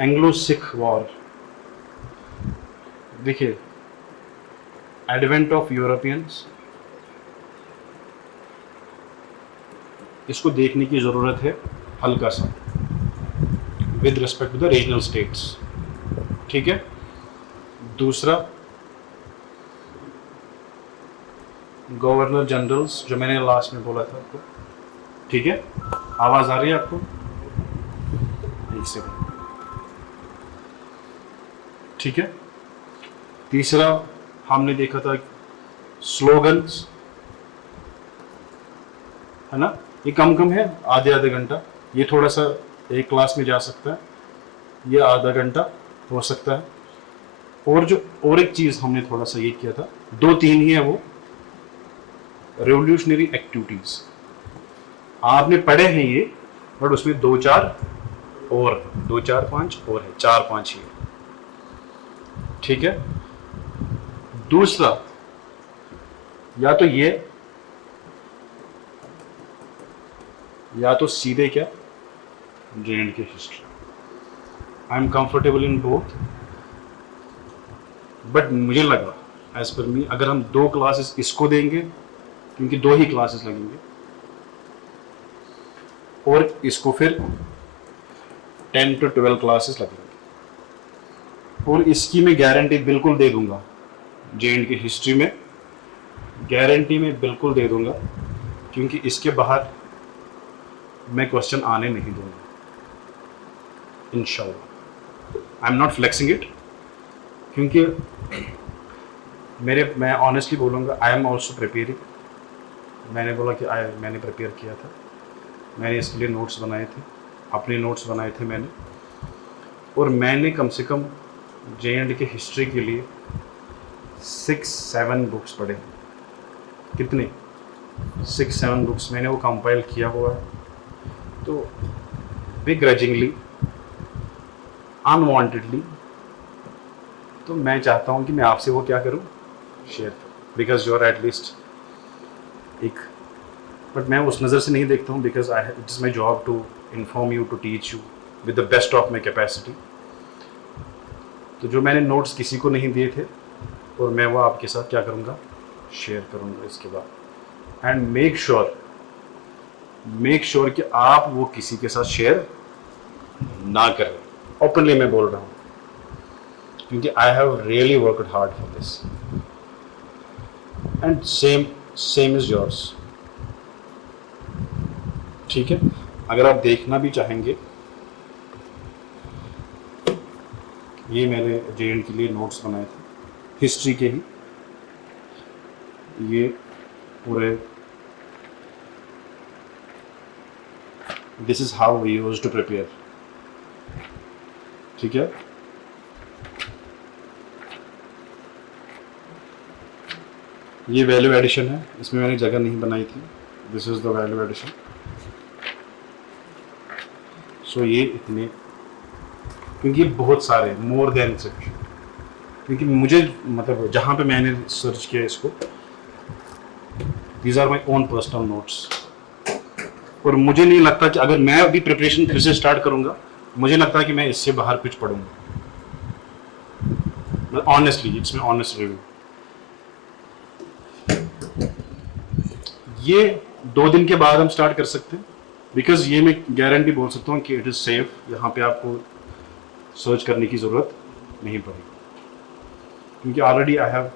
Anglo Sikh war, देखिए advent of Europeans, इसको देखने की ज़रूरत है हल्का सा with respect to the regional states. ठीक है। दूसरा, गवर्नर जनरल्स, जो मैंने लास्ट में बोला था आपको। ठीक है, आवाज़ आ रही है आपको? एक सेकंड। ठीक है। तीसरा हमने देखा था स्लोगन्स, है ना, ये कम कम है, आधे आधे घंटा, ये थोड़ा सा एक क्लास में जा सकता है, ये आधा घंटा हो सकता है। और जो और एक चीज़ हमने थोड़ा सा ये किया था, दो तीन ही है वो, रेवोल्यूशनरी एक्टिविटीज़ आपने पढ़े हैं ये, बट उसमें दो चार और, दो चार पाँच और है, चार पाँच ही है। ठीक है। दूसरा, या तो ये, या तो सीधे क्या, जे.एंड.के की history. I am comfortable in both, but मुझे लगा एज पर मी, अगर हम दो क्लासेस इसको देंगे, क्योंकि दो ही क्लासेस लगेंगे, और इसको फिर 10 to 12 क्लासेस लगेंगे, और इसकी मैं गारंटी बिल्कुल दे दूंगा, जे.एंड.के हिस्ट्री में गारंटी में बिल्कुल दे दूंगा, क्योंकि इसके बाहर मैं क्वेश्चन आने नहीं दूंगा इंशाल्लाह। I am not flexing it, क्योंकि मैं ऑनेस्टली बोलूँगा, आई एम ऑल्सो प्रिपेयरिंग। मैंने बोला कि मैंने प्रिपेयर किया था, मैंने इसके लिए नोट्स बनाए थे, अपने नोट्स बनाए थे मैंने, और मैंने कम से कम जे.एंड.के हिस्ट्री के लिए 6-7 बुक्स पढ़े। कितने? 6-7 बुक्स मैंने वो कंपाइल किया हुआ है। तो बेग्रजिंगली, अनवांटेडली, तो मैं चाहता हूँ कि मैं आपसे वो क्या करूँ, शेयर करूँ, बिकॉज यू आर एटलीस्ट एक, बट मैं उस नज़र से नहीं देखता हूँ, because it is my job to inform you, to teach you with the best of my capacity. तो जो मैंने नोट्स किसी को नहीं दिए थे, और मैं वो आपके साथ क्या करूँगा, शेयर करूँगा इसके बाद। एंड मेक श्योर कि आप वो किसी के साथ शेयर ना करें। ओपनली मैं बोल रहा हूँ, क्योंकि I have really worked hard for this, and same is yours. ठीक है। अगर आप देखना भी चाहेंगे, ये मैंने जे.एंड के लिए नोट्स बनाए थे, हिस्ट्री के ही, ये पूरे, this is how we used to prepare. ठीक है। ये वैल्यू एडिशन है, इसमें मैंने जगह नहीं बनाई थी, this is the value addition. So ये इतने, क्योंकि बहुत सारे, मोर देन सफिशिएंट, क्योंकि मुझे मतलब जहाँ पे मैंने सर्च किया इसको, these are my own personal notes, और मुझे नहीं लगता कि अगर मैं अभी प्रिपरेशन फिर से स्टार्ट करूँगा, मुझे लगता है कि मैं इससे बाहर कुछ पढ़ूंगा। Honestly, it's my honest review. ये 2 दिन के बाद हम स्टार्ट कर सकते हैं, बिकॉज ये मैं गारंटी बोल सकता हूँ कि इट इज़ सेफ, यहाँ पे आपको सर्च करने की ज़रूरत नहीं पड़ेगी, क्योंकि ऑलरेडी आई हैव,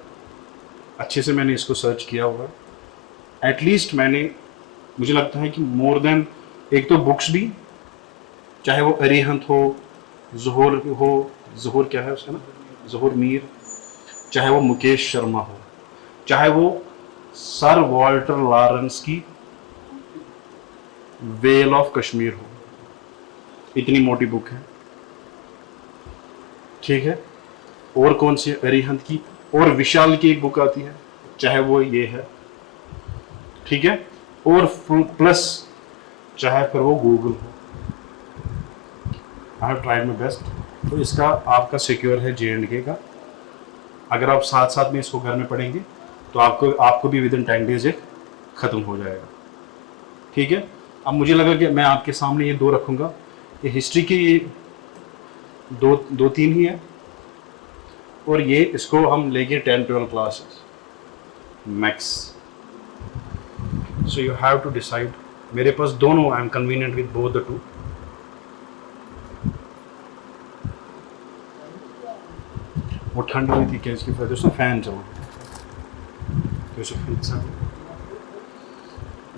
अच्छे से मैंने इसको सर्च किया हुआ है। एटलीस्ट मैंने, मुझे लगता है कि मोर देन एक तो बुक्स भी, चाहे वो अरिहंत हो, ज़ोहर क्या है उसका ना, ज़ोहर मीर, चाहे वो मुकेश शर्मा हो, चाहे वो सर वॉल्टर लॉरेंस की वेल ऑफ कश्मीर हो, इतनी मोटी बुक है। ठीक है। और कौन सी, अरिहंत की, और विशाल की एक बुक आती है, चाहे वो ये है। ठीक है। और प्लस चाहे फिर वो गूगल हो। I have tried my best. तो इसका आपका सिक्योर है जे.एंड.के का। अगर आप साथ साथ में इसको घर में पढ़ेंगे तो आपको भी विद इन 10 डेज एक ख़त्म हो जाएगा। ठीक है। अब मुझे लगा कि मैं आपके सामने ये दो रखूँगा, ये हिस्ट्री की दो तीन ही है, और ये इसको हम लेंगे 10-12 classes max. So you have to decide. मेरे पास दोनों, I am convenient with both the two. वो ठंड हुई थी क्या इसकी वजह से फैन चल रहा,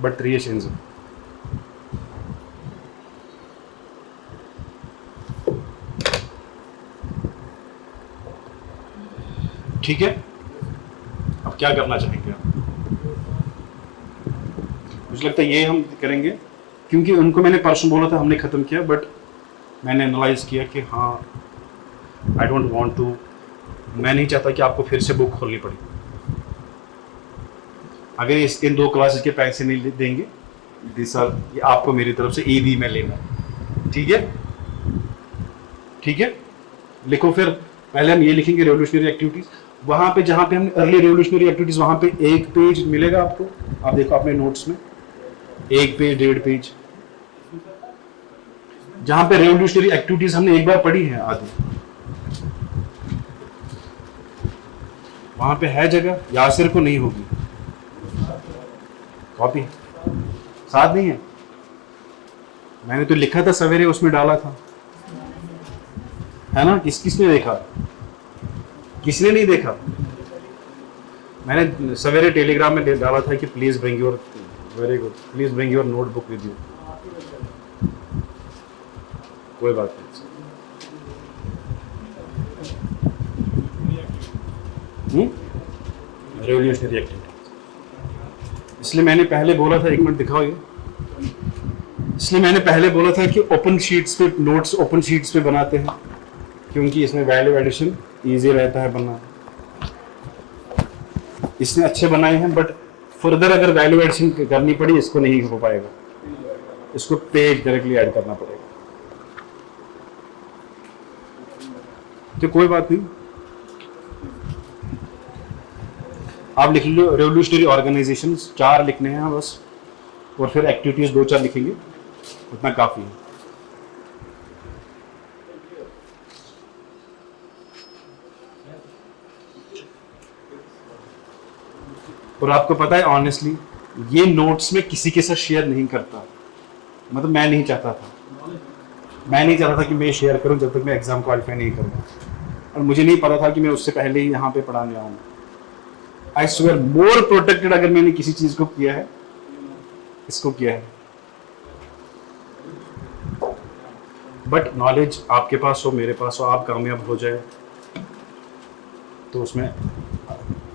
बट 3 चेंज। ठीक है, अब क्या करना चाहेंगे आप? मुझे लगता है ये हम करेंगे, क्योंकि उनको मैंने परसों बोला था, हमने ख़त्म किया, बट मैंने एनालाइज किया कि हाँ, आई डोंट वांट टू, मैं नहीं चाहता कि आपको फिर से बुक खोलनी पड़े। अगर इन 2 क्लासेस के पैसे नहीं देंगे दिस आर, ये आपको मेरी तरफ से ईदी में लेना। ठीक है, ठीक है, लिखो। फिर पहले हम ये लिखेंगे रेवोल्यूशनरी एक्टिविटीज। वहां पे जहां पे हमने अर्ली रेवोल्यूशनरी एक्टिविटीज, वहां पे 1 पेज मिलेगा आपको। आप देखो अपने नोट्स में 1 पेज 1.5 पेज, जहां पे रेवोल्यूशनरी एक्टिविटीज हमने एक बार पढ़ी है आधी, वहां पे है जगह। यासिर को नहीं होगी कॉपी, साथ नहीं है। मैंने तो लिखा था सवेरे, उसमें डाला था, है ना? किसने देखा? किसने नहीं देखा? मैंने सवेरे टेलीग्राम में डाला था कि please bring your, very good, please bring your notebook with you. कोई बात नहीं, रेवोल्यूशनरी एक्टिविटी। इसलिए मैंने पहले बोला था, 1 मिनट दिखाओ ये, इसलिए मैंने पहले बोला था कि ओपन शीट्स पे नोट्स ओपन शीट्स पे बनाते हैं, क्योंकि इसमें वैल्यू एडिशन इजी रहता है बनना। इसने अच्छे बनाए हैं, बट फर्दर अगर वैल्यू एडिशन करनी पड़ी, इसको नहीं हो पाएगा, इसको पेज डायरेक्टली ऐड करना पड़ेगा। तो कोई बात नहीं, आप लिख लो रेवोल्यूशनरी ऑर्गेनाइजेशंस, 4 लिखने हैं बस, और फिर एक्टिविटीज 2-4 लिखेंगे, उतना काफी है। और आपको पता है ऑनेस्टली, ये नोट्स में किसी के साथ शेयर नहीं करता, मतलब मैं नहीं चाहता था कि मैं शेयर करूं जब तक मैं एग्जाम क्वालिफाई नहीं करूंगा, और मुझे नहीं पता था कि मैं उससे पहले ही यहाँ पे पढ़ाने आऊंगा। आई स्वेयर मोर प्रोटेक्टेड अगर मैंने किसी चीज को किया है, इसको किया है। बट नॉलेज आपके पास हो, मेरे पास हो, आप कामयाब हो जाए तो उसमें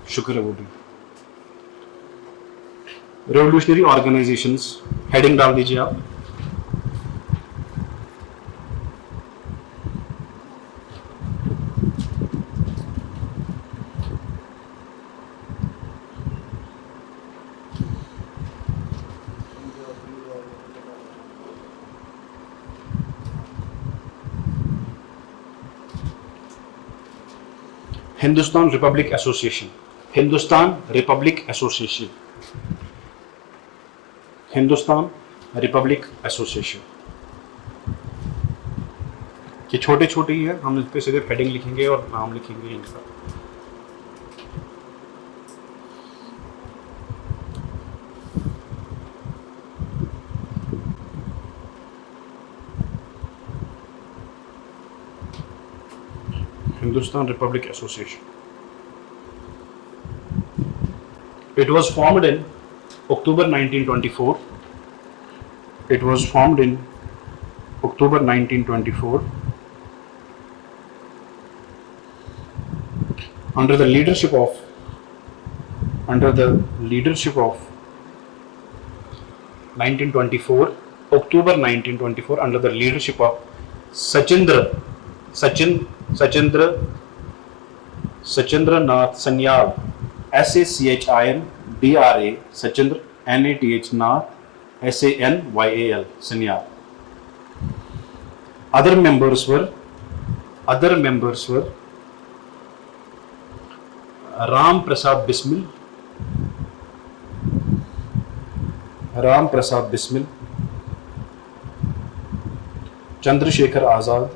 शुक्र है वो भी। रेवोल्यूशनरी ऑर्गेनाइजेशंस, हेडिंग डाल दीजिए आप। Hindustan Republic association, Hindustan Republic association, Hindustan Republic association. ये छोटे छोटे ही है, हम इस पे सीधे हेडिंग लिखेंगे और नाम लिखेंगे इनका। Hindustan Republic Association. It was formed in October 1924. It was formed in October 1924 under the leadership of October 1924 under the leadership of Sachendra Nath Sanyal, SACHINDRA, Sachendra NATH Nath, SANYAL, Sanyal. Other members were Ram Prasad Bismil, Chandrasekhar Azad,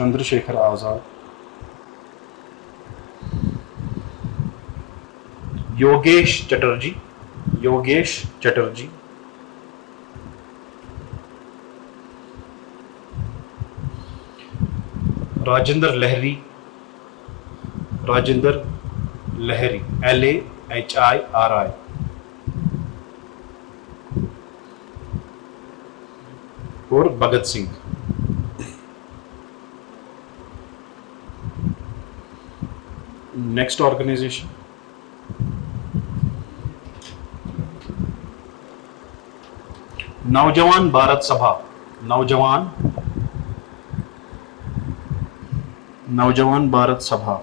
Chandrashekhar Azad, Yogesh Chatterjee, Yogesh Chatterjee, Rajendra Lahiri, Rajendra Lahiri, LAHIRI, और Bhagat Singh. Next organisation, नौजवान भारत सभा, नौजवान भारत सभा,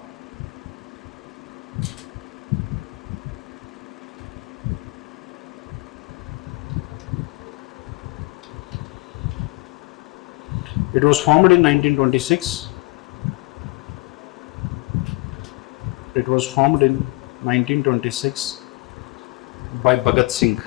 it was formed in 1926. It was formed in 1926 by Bhagat Singh.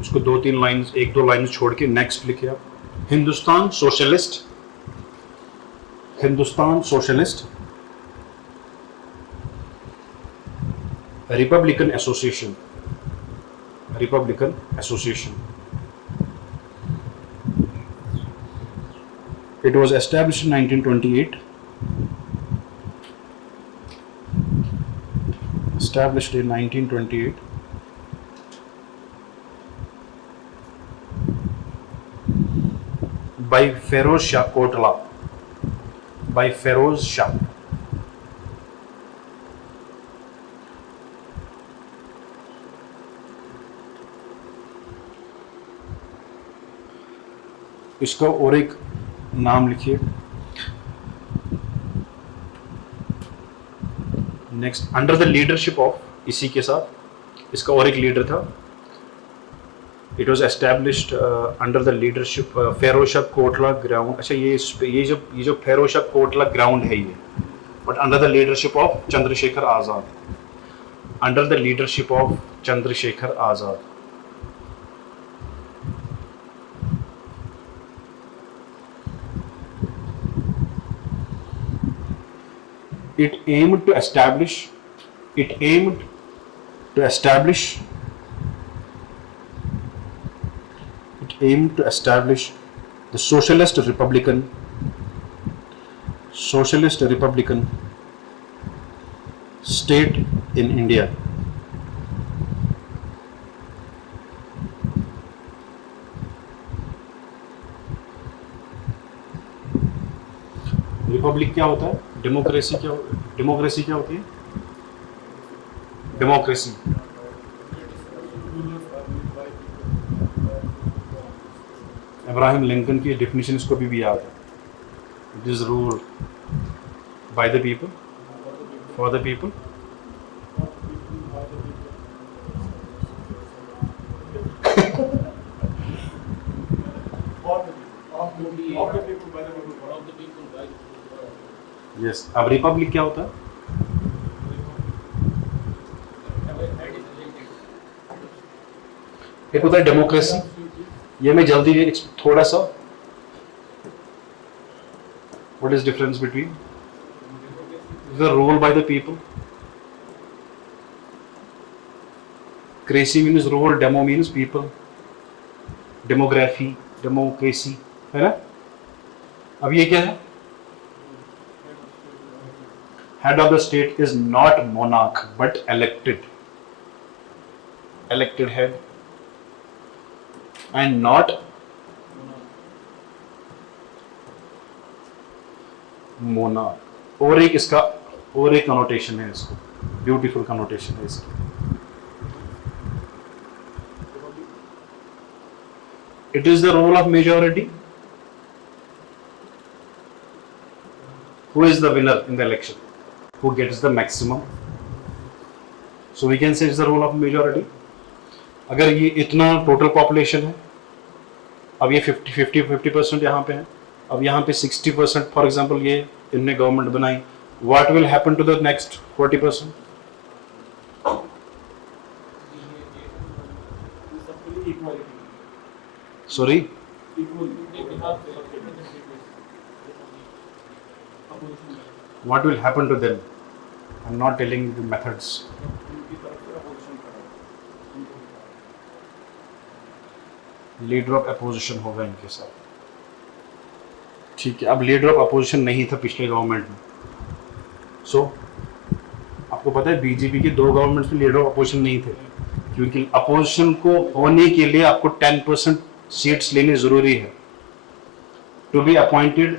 इसको दो तीन lines, एक दो लाइंस छोड़ के नेक्स्ट लिखिए आप। Hindustan socialist, Hindustan socialist Republican association, Republican association. It was established in 1928. Established in 1928 by Feroz Shah Kotla. By Feroz Shah. इसका और एक नाम लिखिए। Next, under the leadership of, इसी के साथ इसका और एक लीडर था। It was established under the leadership Feroz Shah Kotla ground. अच्छा, ये जो फेरोज शाह कोटला ग्राउंड है ये, but under the leadership of Chandrashekhar Azad, under the leadership of Chandrashekhar Azad. It aimed to establish the socialist republican state in India. Republic क्या होता है? डेमोक्रेसी क्या होती है? डेमोक्रेसी अब्राहम लिंकन की डेफिनेशन इसको भी याद है। It is rule by the people, for the people, yes. अब रिपब्लिक क्या होता है? एक होता है डेमोक्रेसी, ये मैं जल्दी थोड़ा सा, what is difference between the rule by the people, cracy means rule, demo means people, demography, democracy, है ना। अब ये क्या है? Head of the state is not monarch but elected head, and not monarch। और एक इसका और एक कनोटेशन है, इसको ब्यूटीफुल कनोटेशन है इसकी। It is the role of majority. Who is the winner in the election? Who gets the maximum? So we can say it's the role of majority. अगर ये इतना टोटल पॉपुलेशन है, अब ये 50% यहाँ पे है, अब यहाँ पे 60% फॉर एग्जांपल ये इनने गवर्नमेंट बनाई, what will happen to the next 40%? Sorry. What will happen to them? I'm not telling the methods. Leader of opposition होगा इनके साथ, ठीक है। अब लीडर ऑफ अपोजिशन नहीं था पिछले गवर्नमेंट में, सो आपको पता है बीजेपी के 2 गवर्नमेंट्स में लीडर ऑफ अपोजिशन नहीं थे, क्योंकि अपोजिशन को होने के लिए आपको 10% सीट्स लेनी जरूरी है to be appointed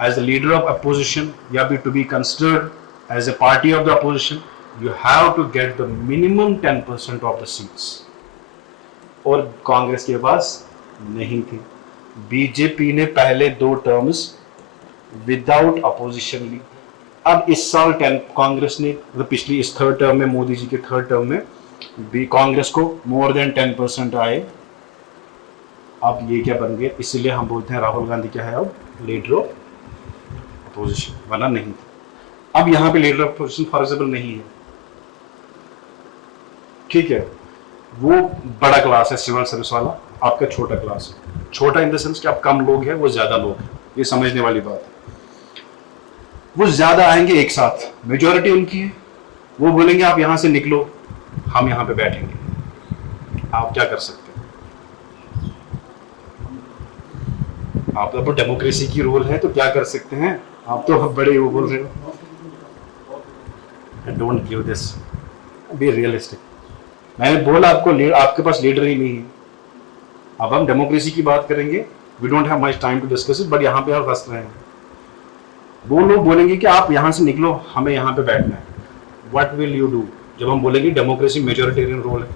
as the leader of opposition या भी to be considered as a party of the opposition. You have to get the minimum 10% of the seats, और कांग्रेस के पास नहीं थी। बीजेपी ने पहले 2 टर्म्स विदाउट अपोजिशन ली। अब इस साल कांग्रेस ने, मतलब पिछली इस 3rd टर्म में, मोदी जी के 3rd टर्म में भी कांग्रेस को मोर देन 10% आए। अब ये क्या बन गया, इसलिए हम बोलते हैं राहुल गांधी क्या है अब लीडर ऑफ अपोजिशन, वरना नहीं था। अब यहाँ पे leader of opposition for example नहीं है, ठीक है। वो बड़ा क्लास है सिविल सर्विस वाला, आपका छोटा क्लास है। छोटा इन द सेंस कि आप कम लोग हैं, वो ज्यादा लोग हैं, ये समझने वाली बात है। वो ज्यादा आएंगे एक साथ, मेजॉरिटी उनकी है, वो बोलेंगे आप यहां से निकलो, हम यहां पे बैठेंगे। आप क्या कर सकते हैं? आप तो डेमोक्रेसी की रूल है, तो क्या कर सकते हैं? आप तो बड़े वो बोल रहे हो। Don't give this, be realistic. मैंने बोला आपको आपके पास लीडर ही नहीं है। अब हम डेमोक्रेसी की बात करेंगे, we don't have much time to discuss it, but यहाँ पे आप फंस रहे हैं। वो लोग बोलेंगे कि आप यहाँ से निकलो, हमें यहाँ पे बैठना है। व्हाट विल यू डू जब हम बोलेंगे डेमोक्रेसी मेजोरिटेरियन रोल है?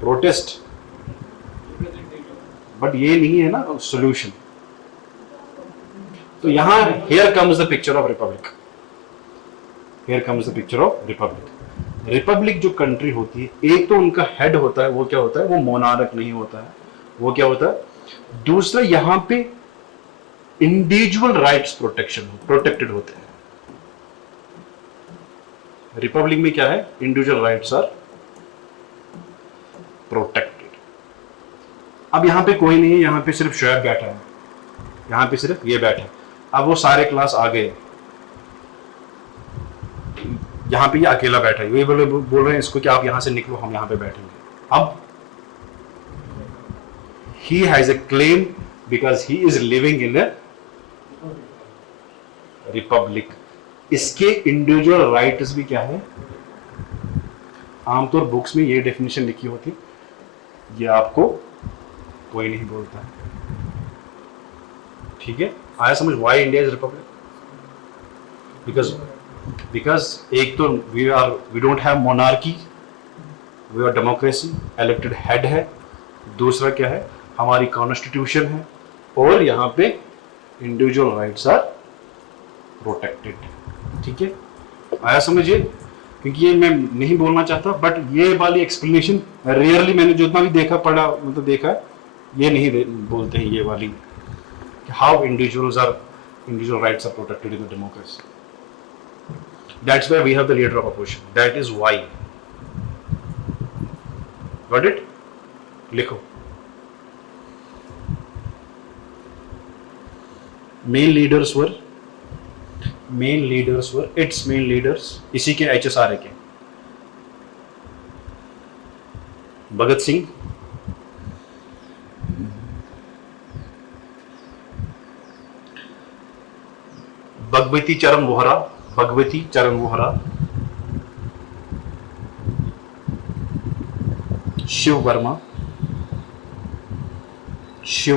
प्रोटेस्ट, बट ये नहीं है ना सोल्यूशन। तो यहाँ here comes the picture of Republic, here comes the picture of Republic. Republic जो कंट्री होती है, एक तो उनका हेड होता है, वो क्या होता है, वो मोनार्क नहीं होता है, वो क्या होता है। दूसरा, यहां पे इंडिविजुअल राइट्स प्रोटेक्टेड होते हैं। रिपब्लिक में क्या है, इंडिविजुअल राइट्स आर प्रोटेक्टेड। अब यहां पे कोई नहीं है, यहां पे सिर्फ शोएब बैठा है, यहां पे सिर्फ ये बैठा है। अब वो सारे क्लास आ गए, यहाँ पे ये अकेला बैठा है, ये बोल रहे हैं इसको कि आप यहां से निकलो, हम यहां पे बैठेंगे। अब he has a claim because he is living in a republic। इसके इंडिविजुअल राइट्स भी क्या है, आमतौर बुक्स में ये डेफिनेशन लिखी होती, ये आपको कोई नहीं बोलता है, ठीक है। आया समझ? Why India is republic? Because एक तो we don't have monarchy, we are democracy, elected head है। दूसरा क्या है, हमारी कॉन्स्टिट्यूशन है, और यहाँ पे इंडिविजुअल राइट्स आर प्रोटेक्टेड, ठीक है। आया समझिए? क्योंकि ये मैं नहीं बोलना चाहता, बट ये वाली एक्सप्लेनेशन रेयरली मैंने जितना भी देखा, पढ़ा, मतलब देखा, ये नहीं बोलते हैं ये वाली, how individual rights are protected in the democracy. That's why we have the leader of opposition. That is why. Got it? लिखो। Main leaders were its main leaders, इसी के HSRA के भगत सिंह, भगवती चरण वोहरा, शिव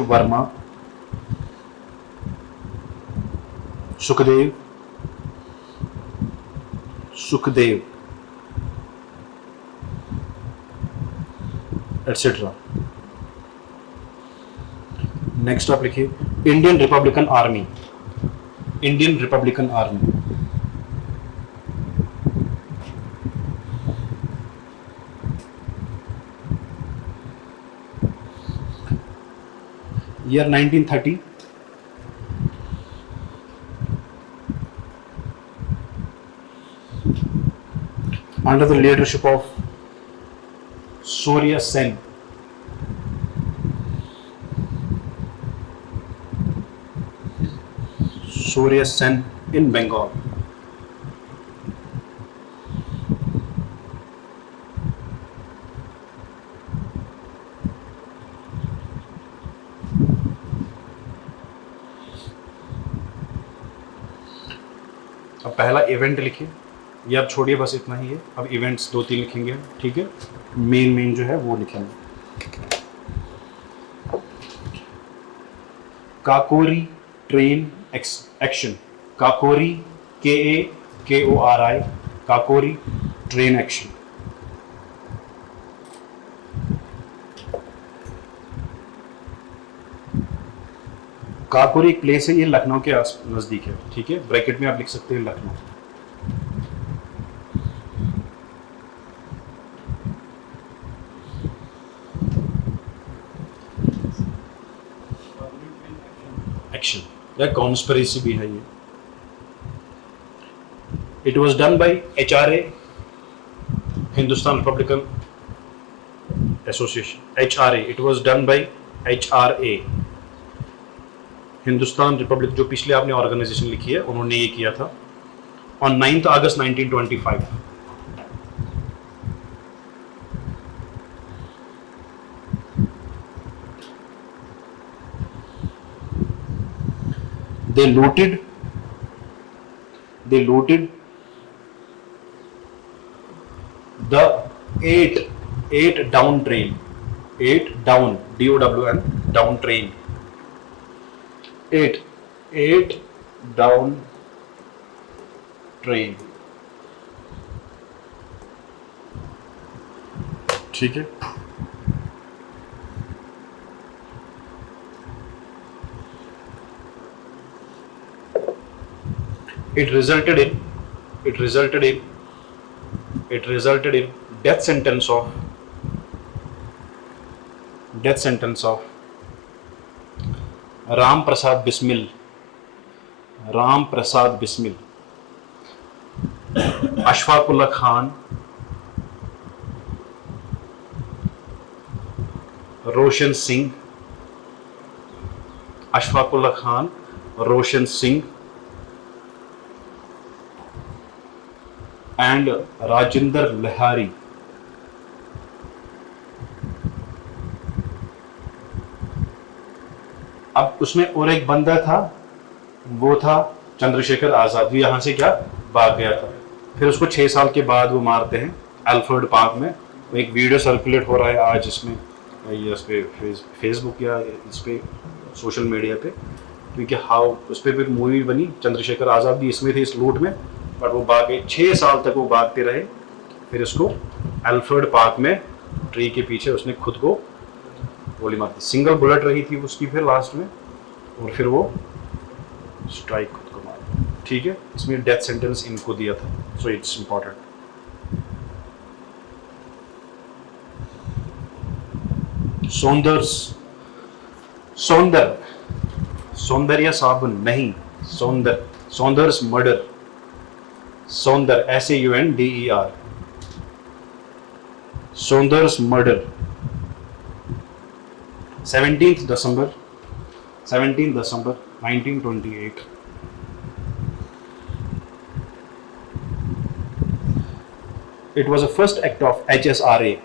वर्मा, सुखदेव एटसेट्रा। नेक्स्ट आप लिखिए Indian Republican army. year 1930, under the leadership of Surya Sen, Surya Sen in Bengal? अब पहला event लिखिए, ये अब छोड़िए, बस इतना ही है। अब इवेंट्स 2-3 लिखेंगे, ठीक है। मेन जो है वो लिखेंगे। Kakori train action, Kakori KAKORI, Kakori train action. Kakori एक प्लेस है, ये लखनऊ के नजदीक है, ठीक है। ब्रैकेट में आप लिख सकते हैं लखनऊ। एक्शन या कॉन्स्पिरेसी भी है ये। It was done by HRA, Hindustan Republican association. HRA, it was done by HRA, Hindustan Republic, जो पिछले आपने ऑर्गेनाइजेशन लिखी है, उन्होंने ये किया था on 9 August 1925। They looted the 8 down train, 8 down, DOWN, down train, 8 down train, ठीक है। It resulted in death sentence of Ram Prasad Bismil, Ashfaqulla Khan, Roshan Singh and Rajendra Lahiri. अब उसमें और एक बंदा था, वो था चंद्रशेखर आजाद, भी यहां से क्या भाग गया था। फिर उसको 6 साल के बाद वो मारते हैं एल्फ्रेड पार्क में। एक वीडियो सर्कुलेट हो रहा है आज इसमें, ये उस पे फेसबुक या इस पे सोशल मीडिया पे, क्योंकि हाउ उस पर फिर मूवी बनी। चंद्रशेखर आजाद भी इसमें थे, इस लूट में, बट वो भागे। 6 साल तक वो भागते रहे। फिर उसको एल्फ्रेड पार्क में ट्री के पीछे उसने खुद को गोली मार दी। सिंगल बुलेट रही थी उसकी फिर लास्ट में, और फिर वो स्ट्राइक खुद को मारा, ठीक है। इसमें डेथ सेंटेंस इनको दिया था, सो इट्स इंपॉर्टेंट। सौंदर या साबुन नहीं, सौंदर्स murder, Soundar SAUNDER, सौंदर्स murder. 17 December 1928। It was a first act of HSRA.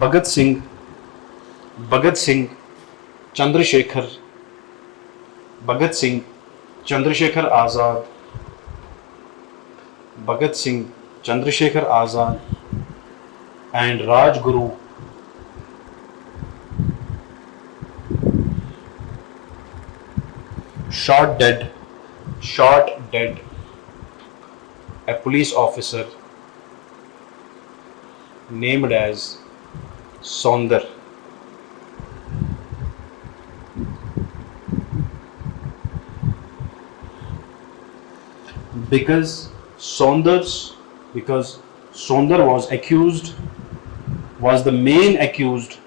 Bhagat Singh Chandrashekhar Azad and Rajguru shot dead a police officer named as Saundar. Because Saundar was the main accused,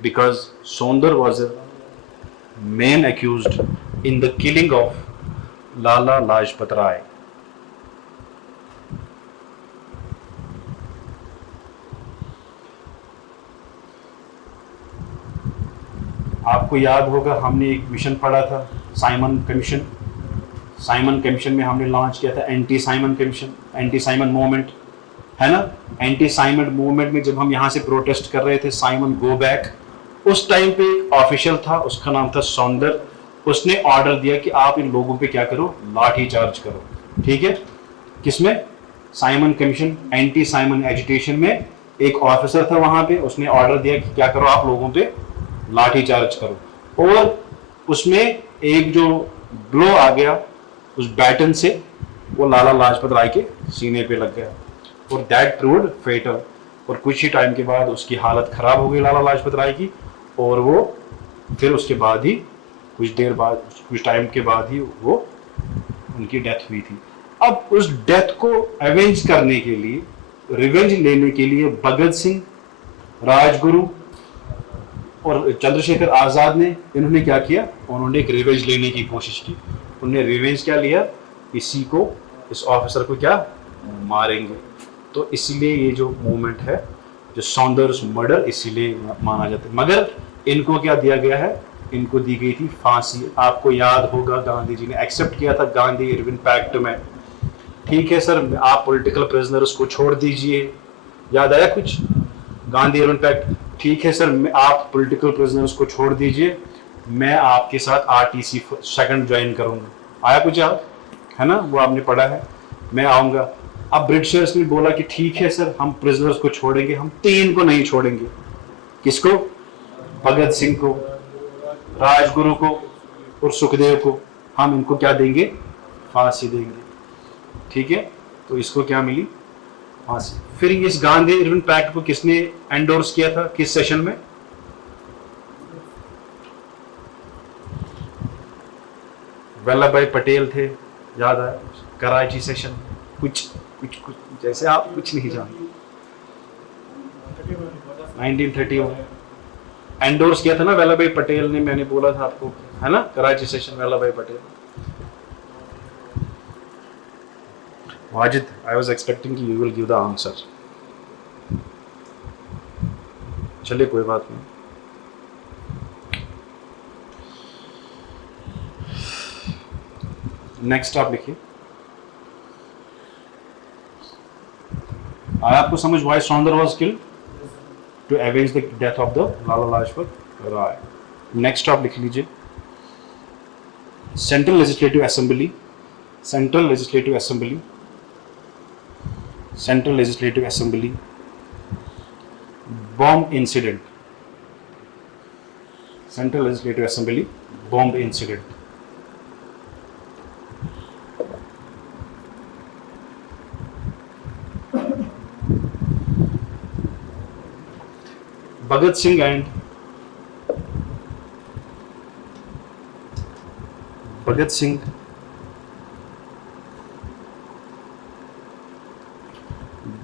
because Saundar was a main accused in the killing of Lala Lajpat Rai. आपको याद होगा हमने एक mission पढ़ा था, Simon commission. Simon commission में हमने launch किया था anti Simon commission, anti Simon movement, है ना। एंटी साइमन मूवमेंट में जब हम यहाँ से प्रोटेस्ट कर रहे थे, साइमन गो बैक, उस टाइम पे एक ऑफिशियल था, उसका नाम था सौंदर। उसने ऑर्डर दिया कि आप इन लोगों पे क्या करो, लाठी चार्ज करो। ठीक है, किसमें? Simon commission, anti Simon agitation में एक ऑफिसर था वहां पे, उसने ऑर्डर दिया कि क्या करो, आप लोगों पे लाठी चार्ज करो। और उसमें एक जो ब्लो आ गया उस बैटन से, वो लाला लाजपत राय के सीने पे लग गया और दैट प्रूव्ड फेटल। और कुछ ही टाइम के बाद उसकी हालत खराब हो गई लाला लाजपत राय की, और वो फिर उसके बाद ही कुछ देर बाद, कुछ टाइम के बाद ही वो उनकी डेथ हुई थी। अब उस डेथ को अवेंज करने के लिए, रिवेंज लेने के लिए भगत सिंह, राजगुरु और चंद्रशेखर आजाद ने, इन्होंने क्या किया, उन्होंने एक रिवेंज लेने की कोशिश की। उन्होंने रिवेंज क्या लिया, इसी को, इस ऑफिसर को क्या मारेंगे। तो इसीलिए ये जो मूवमेंट है, जो सौंदर्स मर्डर, इसीलिए माना जाता है। मगर इनको क्या दिया गया है, इनको दी गई थी फांसी। आपको याद होगा गांधी जी ने एक्सेप्ट किया था गांधी इरविन पैक्ट में। ठीक है सर, आप पॉलिटिकल प्रिजनर्स को छोड़ दीजिए, याद आया कुछ? गांधी इरविन पैक्ट, ठीक है सर, आप पॉलिटिकल प्रिजनर्स को छोड़ दीजिए, मैं आपके साथ आरटीसी सेकंड ज्वाइन करूंगा। आया कुछ याद, है ना, वो आपने पढ़ा है, मैं आऊंगा। अब ब्रिटिशर्स ने बोला कि ठीक है सर, हम प्रिजनर्स को छोड़ेंगे, हम 3 को नहीं छोड़ेंगे। किसको? भगत सिंह को, राजगुरु को और सुखदेव को। हम इनको क्या देंगे, फांसी देंगे। ठीक है, तो इसको क्या मिली, फांसी। फिर इस गांधी इरविन पैक्ट को किसने एंडोर्स किया था, किस सेशन में? वल्लभ भाई पटेल थे, याद है, कराची सेशन। कुछ कुछ कुछ जैसे आप कुछ नहीं जानते। 1931 एंडोर्स किया था ना वल्लभ भाई पटेल ने, मैंने बोला था आपको, है ना, Karachi session, Vallabhbhai Patel. Wajid, I was expecting कि you will give the answer. चलिए कोई बात नहीं। नेक्स्ट आप लिखिए। आया आपको समझ, why Saunders was killed? To avenge the death of the Lala Lajpat Rai. Next आप लिख लीजिए, Central Legislative Assembly, Central Legislative Assembly, Central Legislative Assembly bomb incident, Central Legislative Assembly bomb incident. Bhagat Singh and Bhagat Singh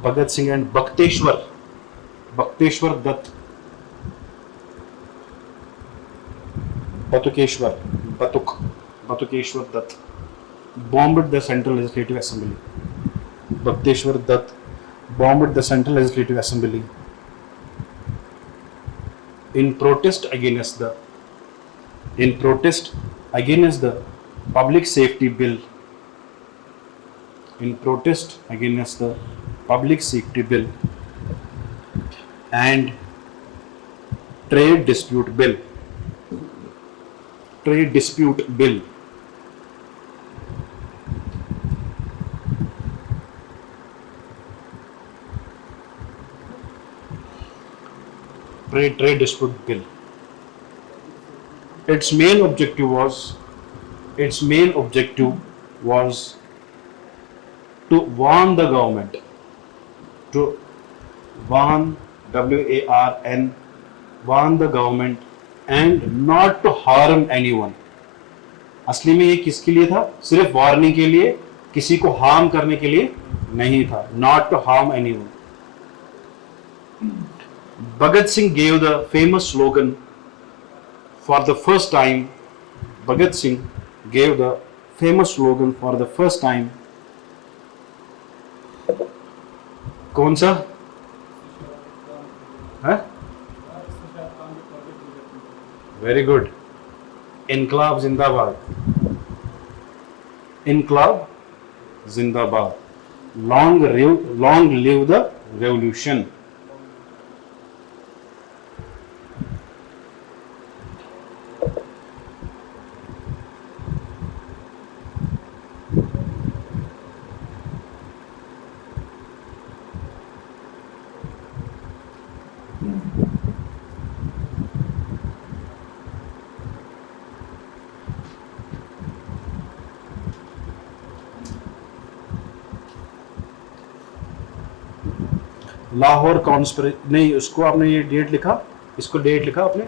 Bhagat Singh and Bakhteshwar Dutt, Batukeshwar Dutt bombed the Central Legislative Assembly. Bhakteshwar Dutt bombed the Central Legislative Assembly in protest against the Public Safety Bill. In protest against the Public Safety Bill and Trade Dispute Bill. Trade Dispute Bill. Trade Dispute Bill. Its main objective was to warn the government, to warn, WARN, warn the government and not to harm anyone. असली में ये किसके लिए था? सिर्फ warning के लिए, किसी को हार्म करने के लिए नहीं था। Not to harm anyone. Bhagat Singh gave the famous slogan for the first time. Bhagat Singh gave the famous slogan for the first time. कौन सा है? Very good. इनकलाब जिंदाबाद, इनकलाब जिंदाबाद, long live the revolution. Lahore conspiracy, नहीं उसको आपने ये डेट लिखा, इसको डेट लिखा आपने,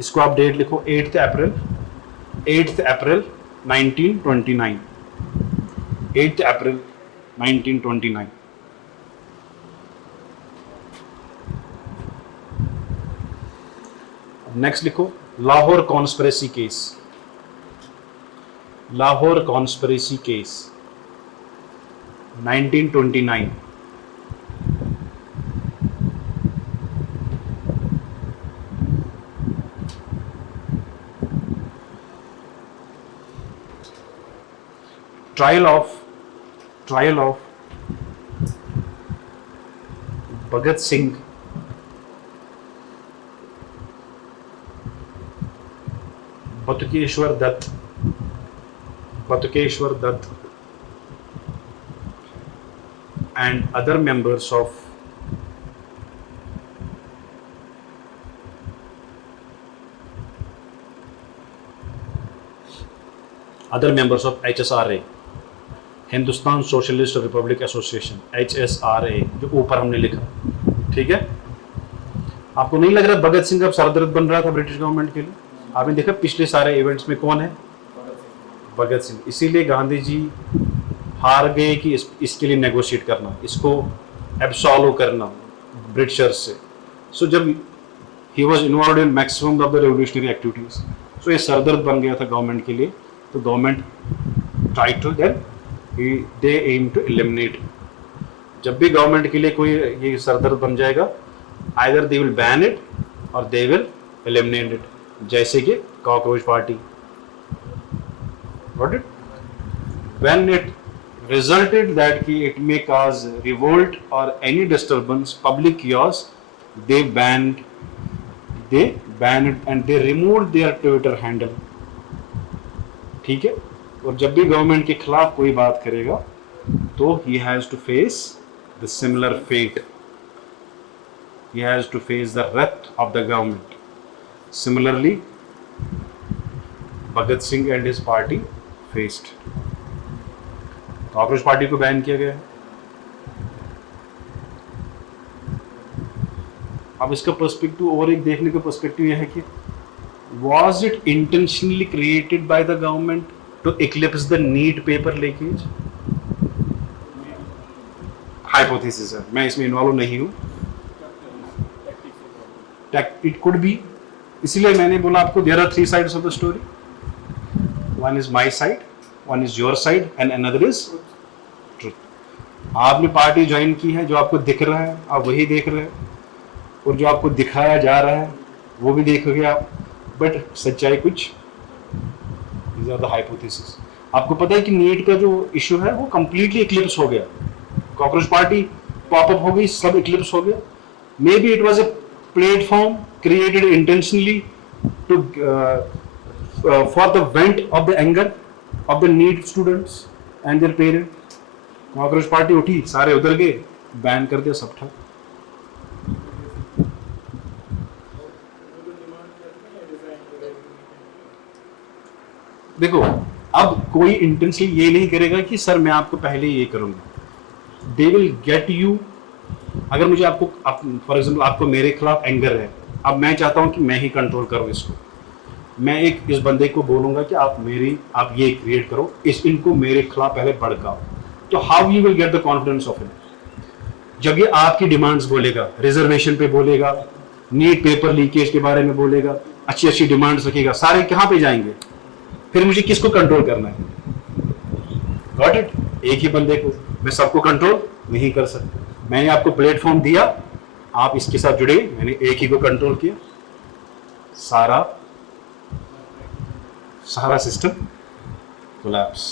इसको आप डेट लिखो 8 अप्रैल, 8 अप्रैल 1929, 8 अप्रैल 1929। नेक्स्ट लिखो Lahore conspiracy case, Lahore conspiracy case 1929। Trial of Bhagat Singh, Batukeshwar Dutt and other members of HSRA, Hindustan socialist republic association, HSRA, जो ऊपर हमने लिखा, ठीक है। आपको नहीं लग रहा भगत सिंह अब सरदर्द बन रहा था ब्रिटिश गवर्नमेंट के लिए? आपने देखा पिछले सारे इवेंट्स में कौन है? भगत सिंह। इसीलिए गांधी जी हार गए कि इसके लिए नेगोशिएट करना, इसको एब्सॉल्व करना ब्रिटिशर्स से। सो जब he was involved in maximum of the revolutionary activities, so ये सरदर्द बन गया था गवर्नमेंट के लिए। तो government try to then they aim to eliminate. जब भी गवर्नमेंट के लिए कोई ये सरदर्द बन जाएगा, either they will ban it और दे विल एलिमिनेट इट, जैसे कि cockroach party. Got it? When it resulted that it may cause revolt or any disturbance, public chaos, they banned and they removed their Twitter handle. ठीक है? और जब भी government के खिलाफ कोई बात करेगा तो he has to face the similar fate. He has to face the wrath of the government. Similarly, Bhagat Singh and his party faced. Cockroach party को बैन किया गया है। अब इसका पर्सपेक्टिव और एक देखने का पर्सपेक्टिव यह है कि was it intentionally created by the government to eclipse the NEET paper leakage? Hypothesis है, मैं इसमें इन्वॉल्व नहीं हूँ। It could be, इसलिए मैंने बोला आपको there are 3 sides of the story. One is my side, one is your side, and another is truth. आपने पार्टी ज्वाइन की है, जो आपको दिख रहा है आप वही देख रहे हैं, और जो आपको दिखाया जा रहा है वो भी देखोगे आप, बट सच्चाई कुछ। These are the hypothesis. आपको पता है कि नीट का जो इशू है वो कंप्लीटली इक्लिप्स हो गया, कॉकरोच पार्टी पॉपअप हो गई, सब इक्लिप्स हो गया। Maybe it was a platform created intentionally to for the vent of the anger of the NEET students and their parents. Cockroach party उठी, सारे उधर गए, बैन कर दिया सब ठप। देखो अब कोई इंटेंशनली ये नहीं करेगा कि सर मैं आपको पहले ये करूंगा। They will get you. अगर मुझे आपको फॉर एग्जाम्पल आपको मेरे खिलाफ एंगर है, अब मैं चाहता हूं कि मैं ही कंट्रोल करूं इसको। मैं इस बंदे को बोलूंगा कि आप ये क्रिएट करो, इनको मेरे खिलाफ पहले भड़काओ। तो how you will get the confidence of him? जब ये आपकी डिमांड्स बोलेगा, रिजर्वेशन पे बोलेगा, नीट पेपर लीकेज के बारे में बोलेगा, अच्छी अच्छी डिमांड्स रखेगा, सारे कहाँ पे जाएंगे? फिर मुझे किसको कंट्रोल करना है? Got it? एक ही बंदे को मैं सबको कंट्रोल नहीं कर सकता। मैंने आपको प्लेटफॉर्म दिया, आप इसके साथ जुड़े, मैंने एक ही को कंट्रोल किया, सारा सारा सिस्टम कोलैप्स।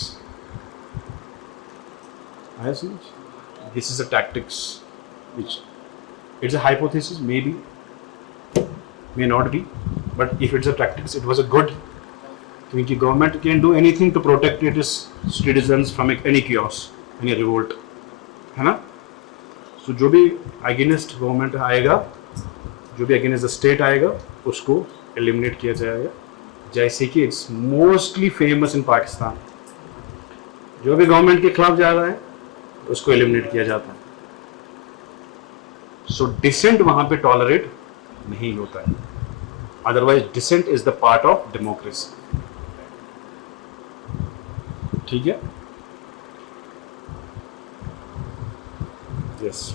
आया समझ? This is a tactics which it's a hypothesis, maybe, may not be, but if it's a tactics, it was a good, क्योंकि government can do anything to protect its citizens from any chaos, any revolt, है ना? So जो भी against government आएगा, जो भी against the state आएगा, उसको eliminate किया जाएगा। जैसे कि it's mostly famous in Pakistan, जो भी government के खिलाफ जा रहा है, उसको eliminate किया जाता है। सो डिसेंट वहां पे टॉलरेट नहीं होता है, otherwise dissent is the part of democracy. ठीक है? यस।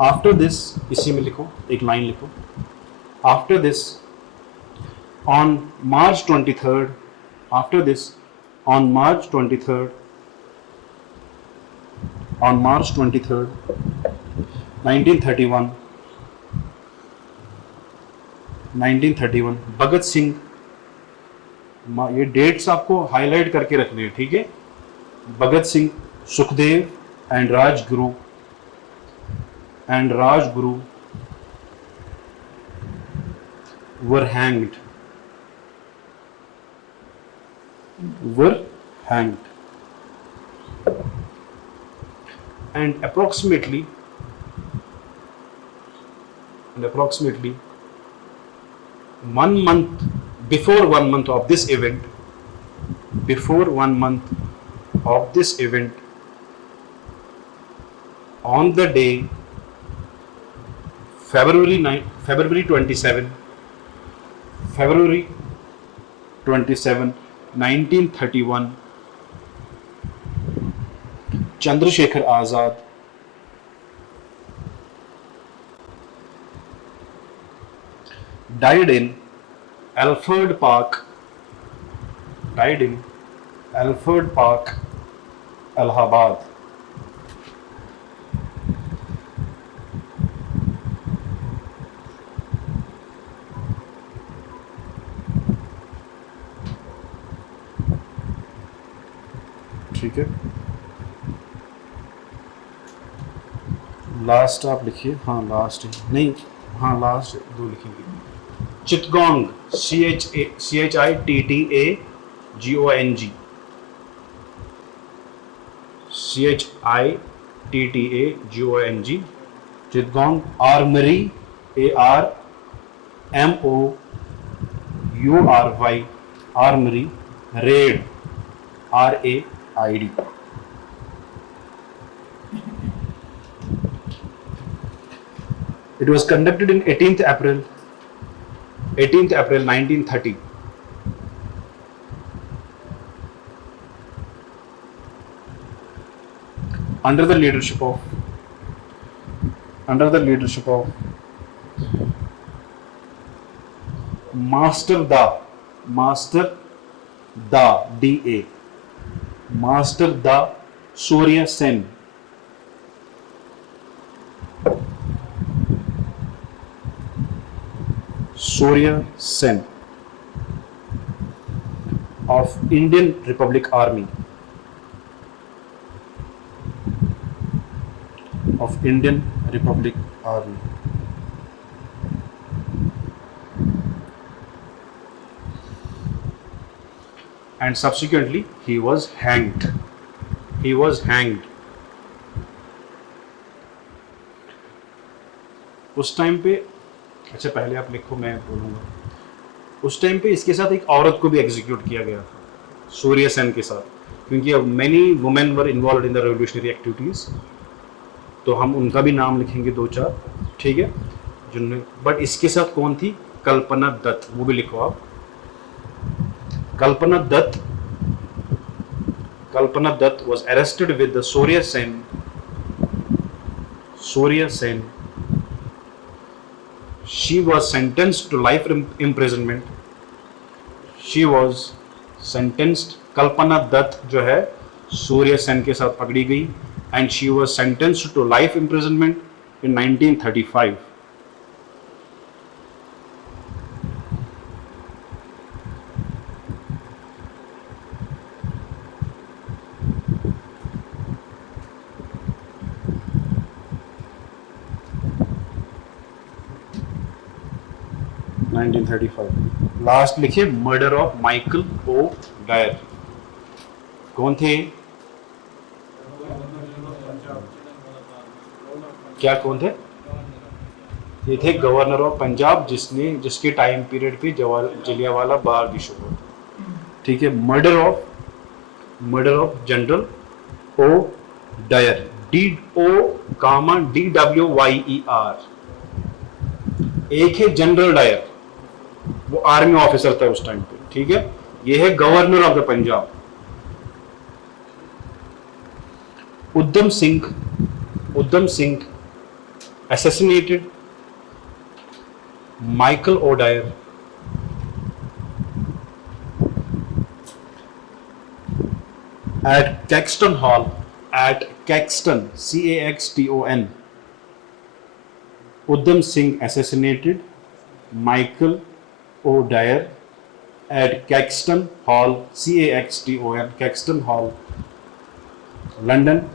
आफ्टर दिस, इसी में लिखो, एक लाइन लिखो, after this on March 23rd, after this on March 23rd, on March 23rd, 1931, Bhagat Singh, ये डेट्स आपको हाईलाइट करके रखने हैं, ठीक है? Bhagat Singh, Sukhdev and Rajguru were hanged, and approximately 1 month before 1 month of this event, on the day February 27, 1931, Chandrasekhar Azad died in Alford Park, Allahabad. ठीक है? Last आप लिखिए, हाँ लास्ट नहीं, हाँ लास्ट दो लिखेंगे। Chittagong, CHITTAGONG, CHITTAGONG, Chittagong armoury, ARMOURY, armoury, red, RAID। It was conducted in 18th April 1930. Under the leadership of Master Da, DA, Master Da Surya Sen, of Indian Republic Army, and subsequently he was hanged. उस time पे, अच्छा पहले आप लिखो, मैं बोलूँगा। उस time पे इसके साथ एक औरत को भी एग्जीक्यूट किया गया था, सूर्य सेन के साथ, क्योंकि अब many women were involve in the revolutionary activities, तो हम उनका भी नाम लिखेंगे 2-4, ठीक है? जिनमें, बट इसके साथ कौन थी? कल्पना दत्त, वो भी लिखो आप। कल्पना Dutt was arrested with the Surya Sen. She was sentenced to life imprisonment. कल्पना दत्त जो है सूर्य सेन के साथ पकड़ी गई, and she was sentenced to life imprisonment in 1935. 1935। Last लिखिए murder of Michael O'Dwyer. कौन थे? क्या कौन थे? ये थे गवर्नर ऑफ पंजाब, जिसके टाइम पीरियड पे जलियांवाला बाग इशू हुआ था। ठीक है, murder of general O'Dwyer, DOWYER। एक है जनरल डायर, वो आर्मी ऑफिसर था उस टाइम पे। ठीक है, ये है गवर्नर ऑफ द पंजाब। उद्धम Singh assassinated Michael O'Dyer at Caxton Hall, CAXTON. Uddham Singh assassinated Michael O'Dyer at Caxton Hall, CAXTON, Caxton Hall, London,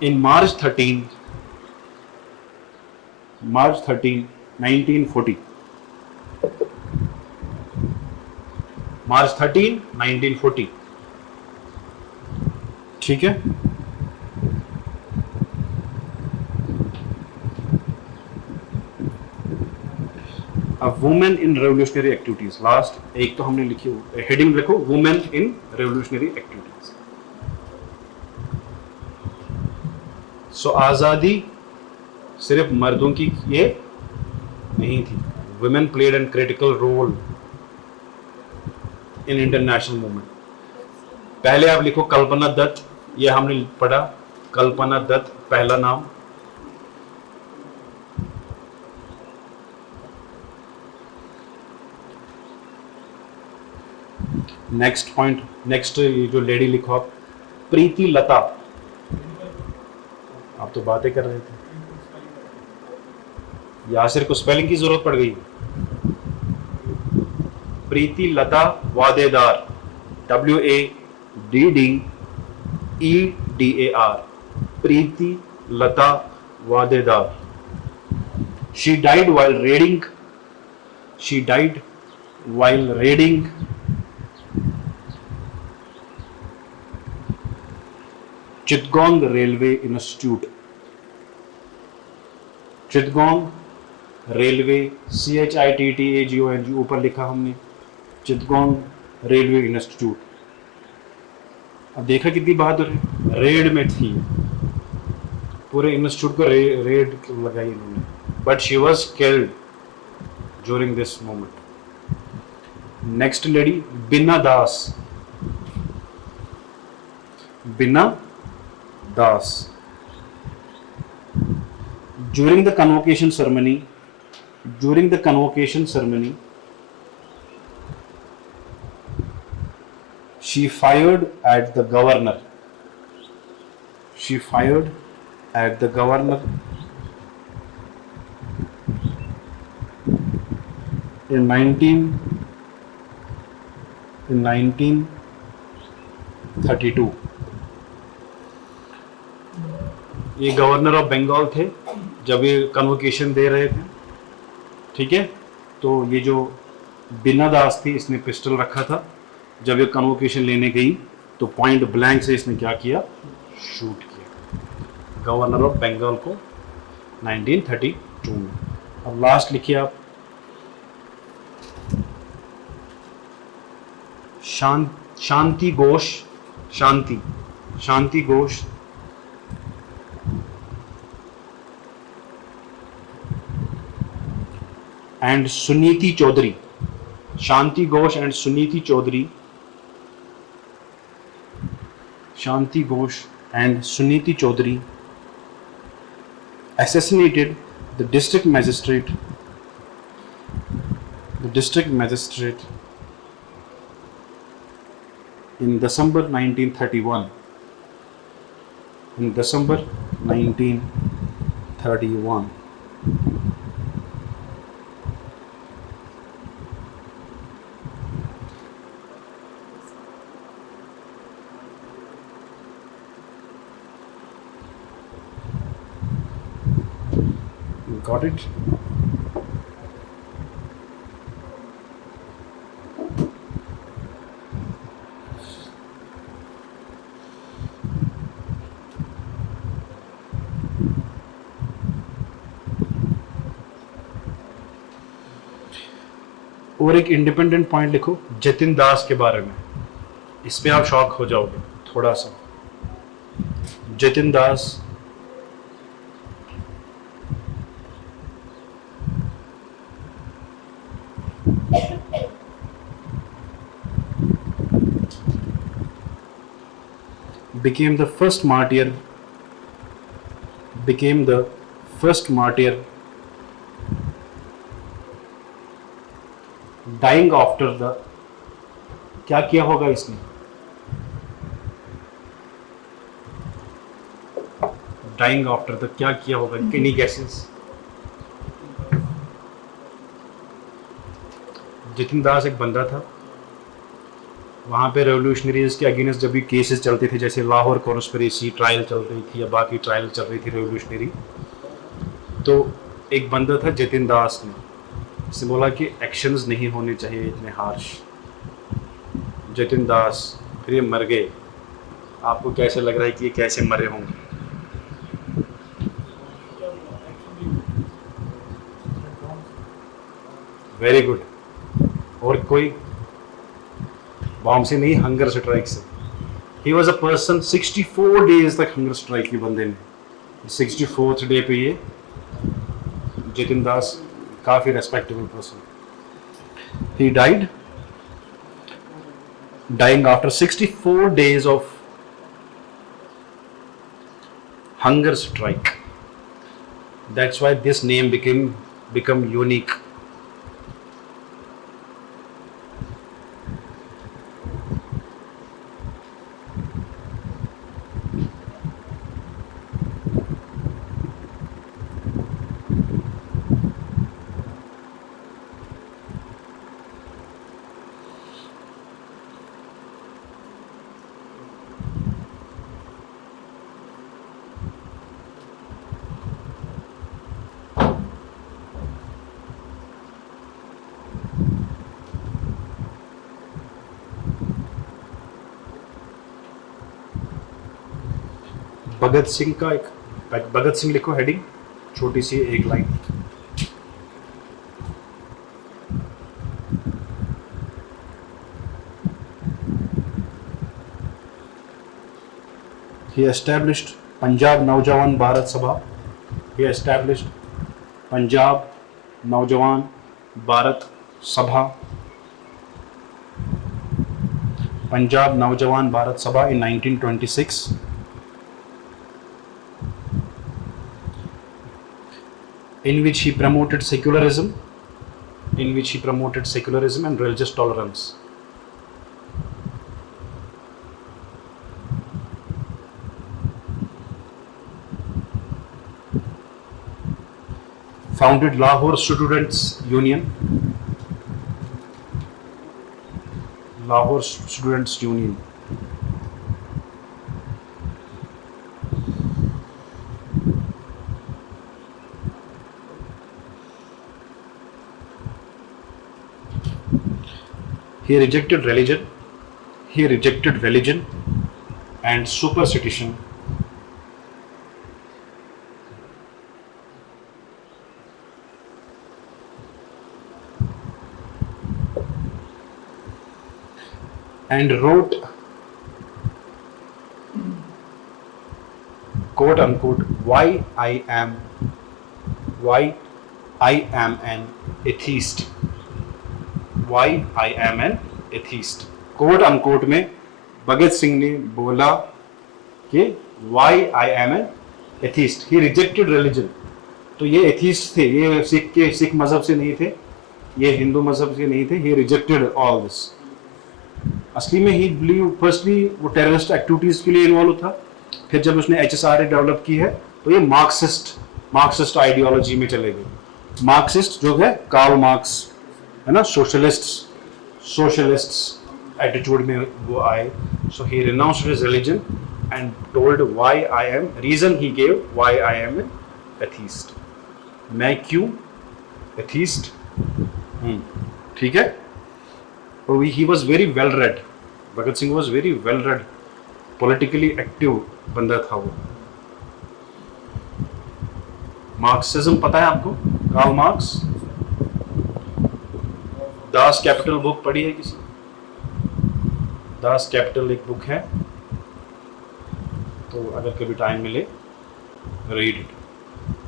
in March 13, 1940. March 13, 1940। ठीक है, अब women in revolutionary activities. Last एक तो हमने लिखी, हेडिंग लिखो women in revolutionary activities. So आज़ादी सिर्फ मर्दों की ये नहीं थी, women played an critical role in international movement. पहले आप लिखो कल्पना दत्त, ये हमने पढ़ा, कल्पना दत्त पहला नाम। नेक्स्ट पॉइंट, नेक्स्ट जो लेडी लिखो आप, प्रीति लता। आप तो बातें कर रहे थे, यासिर को स्पेलिंग की जरूरत पड़ गई। Pritilata Waddedar, WADDEDAR, Pritilata Waddedar. She died while raiding Chittagong Railway Institute। Chittagong railway, CHITTAGONG ऊपर लिखा हमने, चिttagong रेलवे इंस्टीट्यूट। अब देखा कितनी बहादुर है, रेड में थी, पूरे इंस्टीट्यूट को रेड लगाई इन्होंने, but she was killed during this moment. Next lady Bina Das. During the convocation ceremony, she fired at the governor. In 1932। ये गवर्नर ऑफ बंगाल थे जब ये कन्वोकेशन दे रहे थे। ठीक है, तो ये जो बीना दास थी, इसने पिस्टल रखा था। जब ये कन्वोकेशन लेने गई तो पॉइंट ब्लैंक से इसने क्या किया, शूट किया गवर्नर ऑफ बंगाल को 1932 में। अब लास्ट लिखिए आप, Shanti Ghosh and Suniti Chowdhury. Shanti Ghosh and Suniti Chowdhury assassinated the district magistrate in December 1931। Got it? और एक इंडिपेंडेंट पॉइंट लिखो जतिन दास के बारे में, इस पे आप शॉक हो जाओगे थोड़ा सा। जतिन दास became the first martyr dying after the, क्या किया होगा इसने? Dying after the क्या किया होगा? Any guesses? जतिन दास एक बंदा था, वहाँ पे रेवोल्यूशनरीज के अगेंस्ट जब भी केसेस चलते थे, जैसे लाहौर कॉन्स्पिरेसी ट्रायल चल रही थी या बाकी ट्रायल चल रही थी रेवोल्यूशनरी, तो एक बंदा था जतिन दास ने, इसने बोला कि एक्शंस नहीं होने चाहिए इतने हार्श। जतिन दास फिर ये मर गए। आपको कैसे लग रहा है कि ये कैसे मरे होंगे? Very good. और कोई बॉम्ब से नहीं, हंगर स्ट्राइक से। He was a person 64 days तक हंगर स्ट्राइक की बंदे ने, 64th डे पे ये जतिन दास काफी respectable person, he died dying after 64 days of hunger strike. That's why this name become unique. Bhagat Singh का एक, भगत सिंह लिखो हेडिंग, छोटी सी एक line. He established Punjab Naujawan Bharat Sabha. He established Punjab Naujawan Bharat Sabha. Punjab Naujawan Bharat Sabha in 1926. In which he promoted secularism, and religious tolerance. Founded Lahore Students Union. He rejected religion and superstition. And wrote, quote unquote, why I am an atheist. Why I am an atheist. Quote unquote में भगत सिंह ने बोला कि why I am an atheist. He rejected religion. तो ये atheist थे, ये सिख मजहब से नहीं थे, ये हिंदू मजहब से नहीं थे। He rejected all this. असली में ही बिलीव, फर्स्टली वो टेररिस्ट एक्टिविटीज के लिए इन्वॉल्व था, फिर जब उसने HSRA डेवलप की है तो ये मार्क्सिस्ट आइडियोलॉजी में चले गए। मार्क्सिस्ट जो है कार्ल मार्क्स है ना, सोशलिस्ट्स एटीट्यूड में वो आए। So he renounced his religion and told why I am, reason he gave why I am an atheist. मैं क्यों एथीस्ट ठीक है। और he was very well read, Bhagat Singh was very well read, politically active बंदा था वो। मार्क्सिज्म पता है आपको, Karl Marx, Das Kapital book पढ़ी है किसी? दास कैपिटल एक बुक है, तो अगर कभी टाइम मिले read it.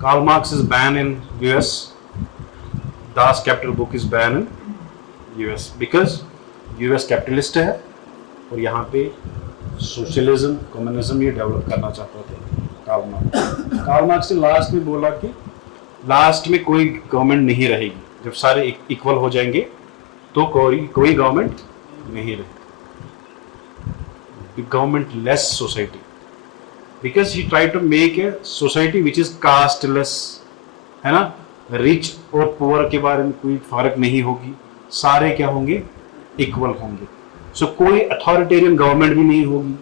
Karl Marx is ban in US, Das Kapital book is ban in US because US capitalist है और यहाँ पे सोशलिज्म कम्युनिज्म ये डेवलप करना चाहते थे कार्ल मार्क्स। कार्ल मार्क्स ने लास्ट में बोला कि लास्ट में कोई गवर्नमेंट नहीं रहेगी, जब सारे इक्वल हो जाएंगे तो कोई गवर्नमेंट नहीं रहेगी, government less society, because he try to make a society which is casteless, है ना, रिच और पुअर के बारे में कोई फर्क नहीं होगी, सारे क्या होंगे, इक्वल होंगे। सो कोई अथॉरिटेरियन गवर्नमेंट भी नहीं होगी,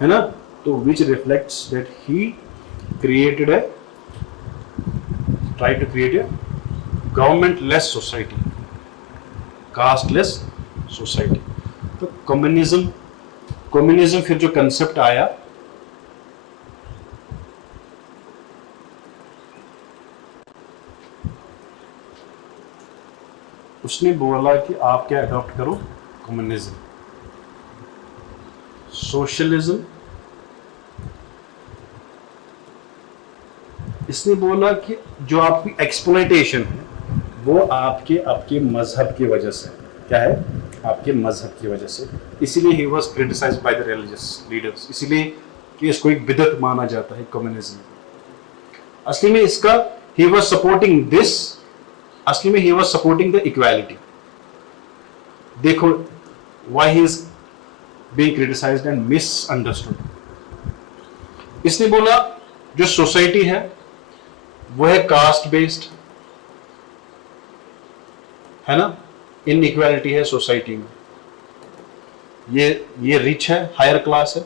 है ना, तो which reflects that he created a try to create a government less society, casteless society. तो कम्युनिज्म फिर जो कंसेप्ट आया, उसने बोला कि आप क्या अडॉप्ट करो, कम्युनिज्म। सोशलिज्म इसने बोला कि जो आपकी एक्सप्लॉयटेशन है वो आपके मजहब की वजह से, क्या है, आपके मजहब की वजह से, इसीलिए he was criticised by the religious leaders, इसीलिए कि इसको एक बिदअत माना जाता है कम्युनिज्म। असली में इसका ही वाज सपोर्टिंग दिस, असली में he was supporting the equality. देखो why he is being criticised and misunderstood. इसने बोला जो सोसाइटी है वो है कास्ट बेस्ड, है ना, इनइक्वालिटी है सोसाइटी में, ये रिच है, हायर क्लास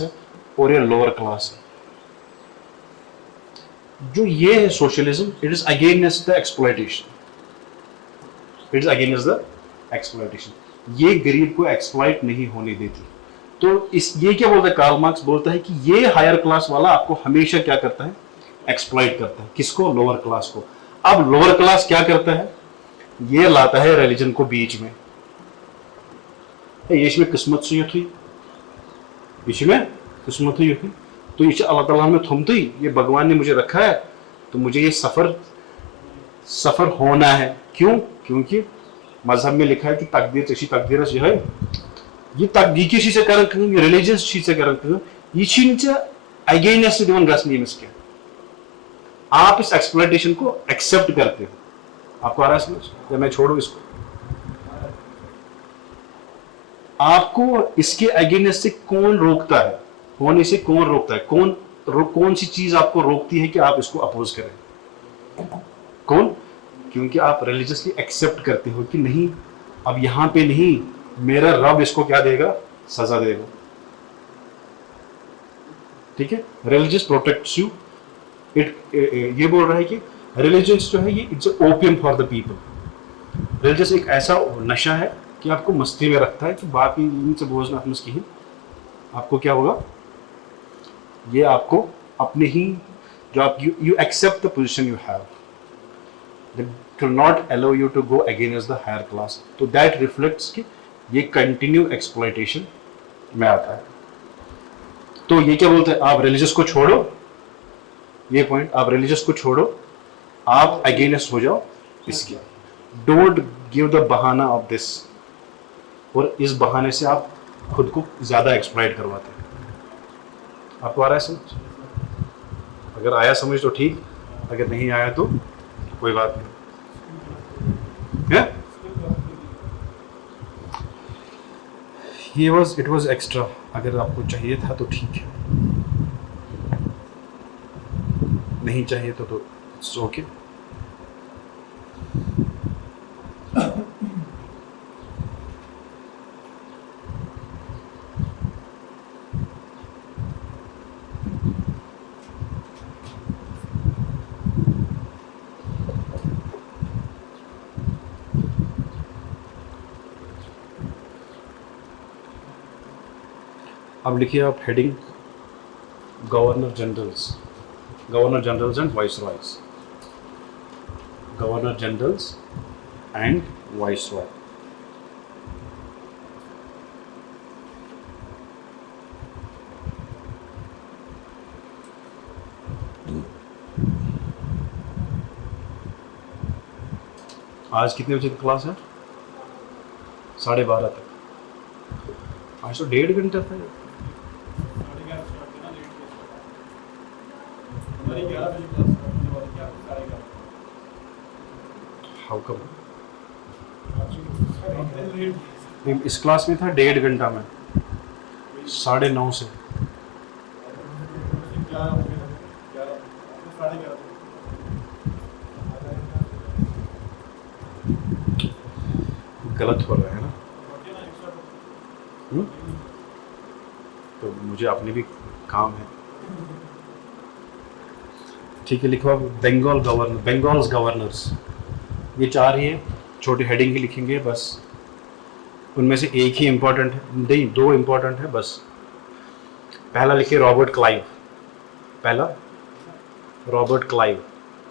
है और ये लोअर क्लास है। जो ये है socialism, it is against the exploitation, ये गरीब को एक्सप्लॉइट नहीं होने देती। तो ये क्या बोलता है, कार्ल मार्क्स बोलता है कि ये हायर क्लास वाला आपको हमेशा क्या करता है, एक्सप्लॉइट करता है, किसको, लोअर क्लास को। अब लोअर क्लास क्या करता है, ये लाता है रिलीजन को बीच में, ये इसमें किस्मत से थी, इसमें किस्मत हुई थी, तो ये अल्लाह ताला में थमती, ये भगवान ने मुझे रखा है तो मुझे ये सफर होना है। क्यों? क्योंकि मजहब में लिखा है कि तकदीर चशी तकदीर जो है, ये तकदीर से कर रिलीजियस चीज से कर, ये अगेंस्ट दिवन गसनी के, आप इस एक्सप्लॉयटेशन को एक्सेप्ट करते हो। आपको आ रहा है समझ, या मैं छोड़ू इसको? आपको इसके अगेंस्ट से कौन रोकता है, होने से कौन रोकता है, कौन सी चीज आपको रोकती है कि आप इसको अपोज करें? कौन? क्योंकि आप रिलीजियसली एक्सेप्ट करते हो कि नहीं, अब यहां पे नहीं, मेरा रब इसको क्या देगा, सजा देगा। ठीक है, रिलीजियस प्रोटेक्ट्स यू। ये बोल रहा है कि रिलीजियस जो है ये it's opium for the people. Religious एक ऐसा नशा है कि आपको मस्ती में रखता है कि बाकी इनसे बोझना मुश्किल, आपको क्या होगा, ये आपको अपने ही जो आप you accept the position you have, that will not allow you to go against the higher class. तो दैट रिफ्लेक्ट्स कि ये कंटिन्यू एक्सप्लॉयटेशन में आता है। तो ये क्या बोलते हैं, आप रिलीजियस को छोड़ो, ये पॉइंट, आप रिलीजियस को छोड़ो, आप अगेंस्ट हो जाओ इसके, डोंट गिव द बहाना ऑफ दिस, और इस बहाने से आप खुद को ज्यादा एक्सप्लॉइट करवाते हैं। आपको आ रहा है समझ? अगर आया समझ तो ठीक, अगर नहीं आया तो कोई बात नहीं है। इट वाज एक्स्ट्रा, अगर आपको चाहिए था तो ठीक है, नहीं चाहिए तो इट्स ओके। अब लिखिए आप heading governor generals and viceroys, governor generals and viceroy. आज कितने बजे की क्लास है? 12:30 तक। आज तो 1.5 घंटा था। How come? इस क्लास में था 1.5 घंटा में, 9:30 से। गलत हो रहा है ना? तो मुझे अपने भी काम है। ठीक है, लिखो बंगाल्स गवर्नर्स। ये 4 ही है, छोटी हेडिंग ही लिखेंगे बस। उनमें से एक ही इम्पोर्टेंट है, नहीं 2 इम्पोर्टेंट है बस। पहला लिखिए रॉबर्ट क्लाइव। पहला रॉबर्ट क्लाइव,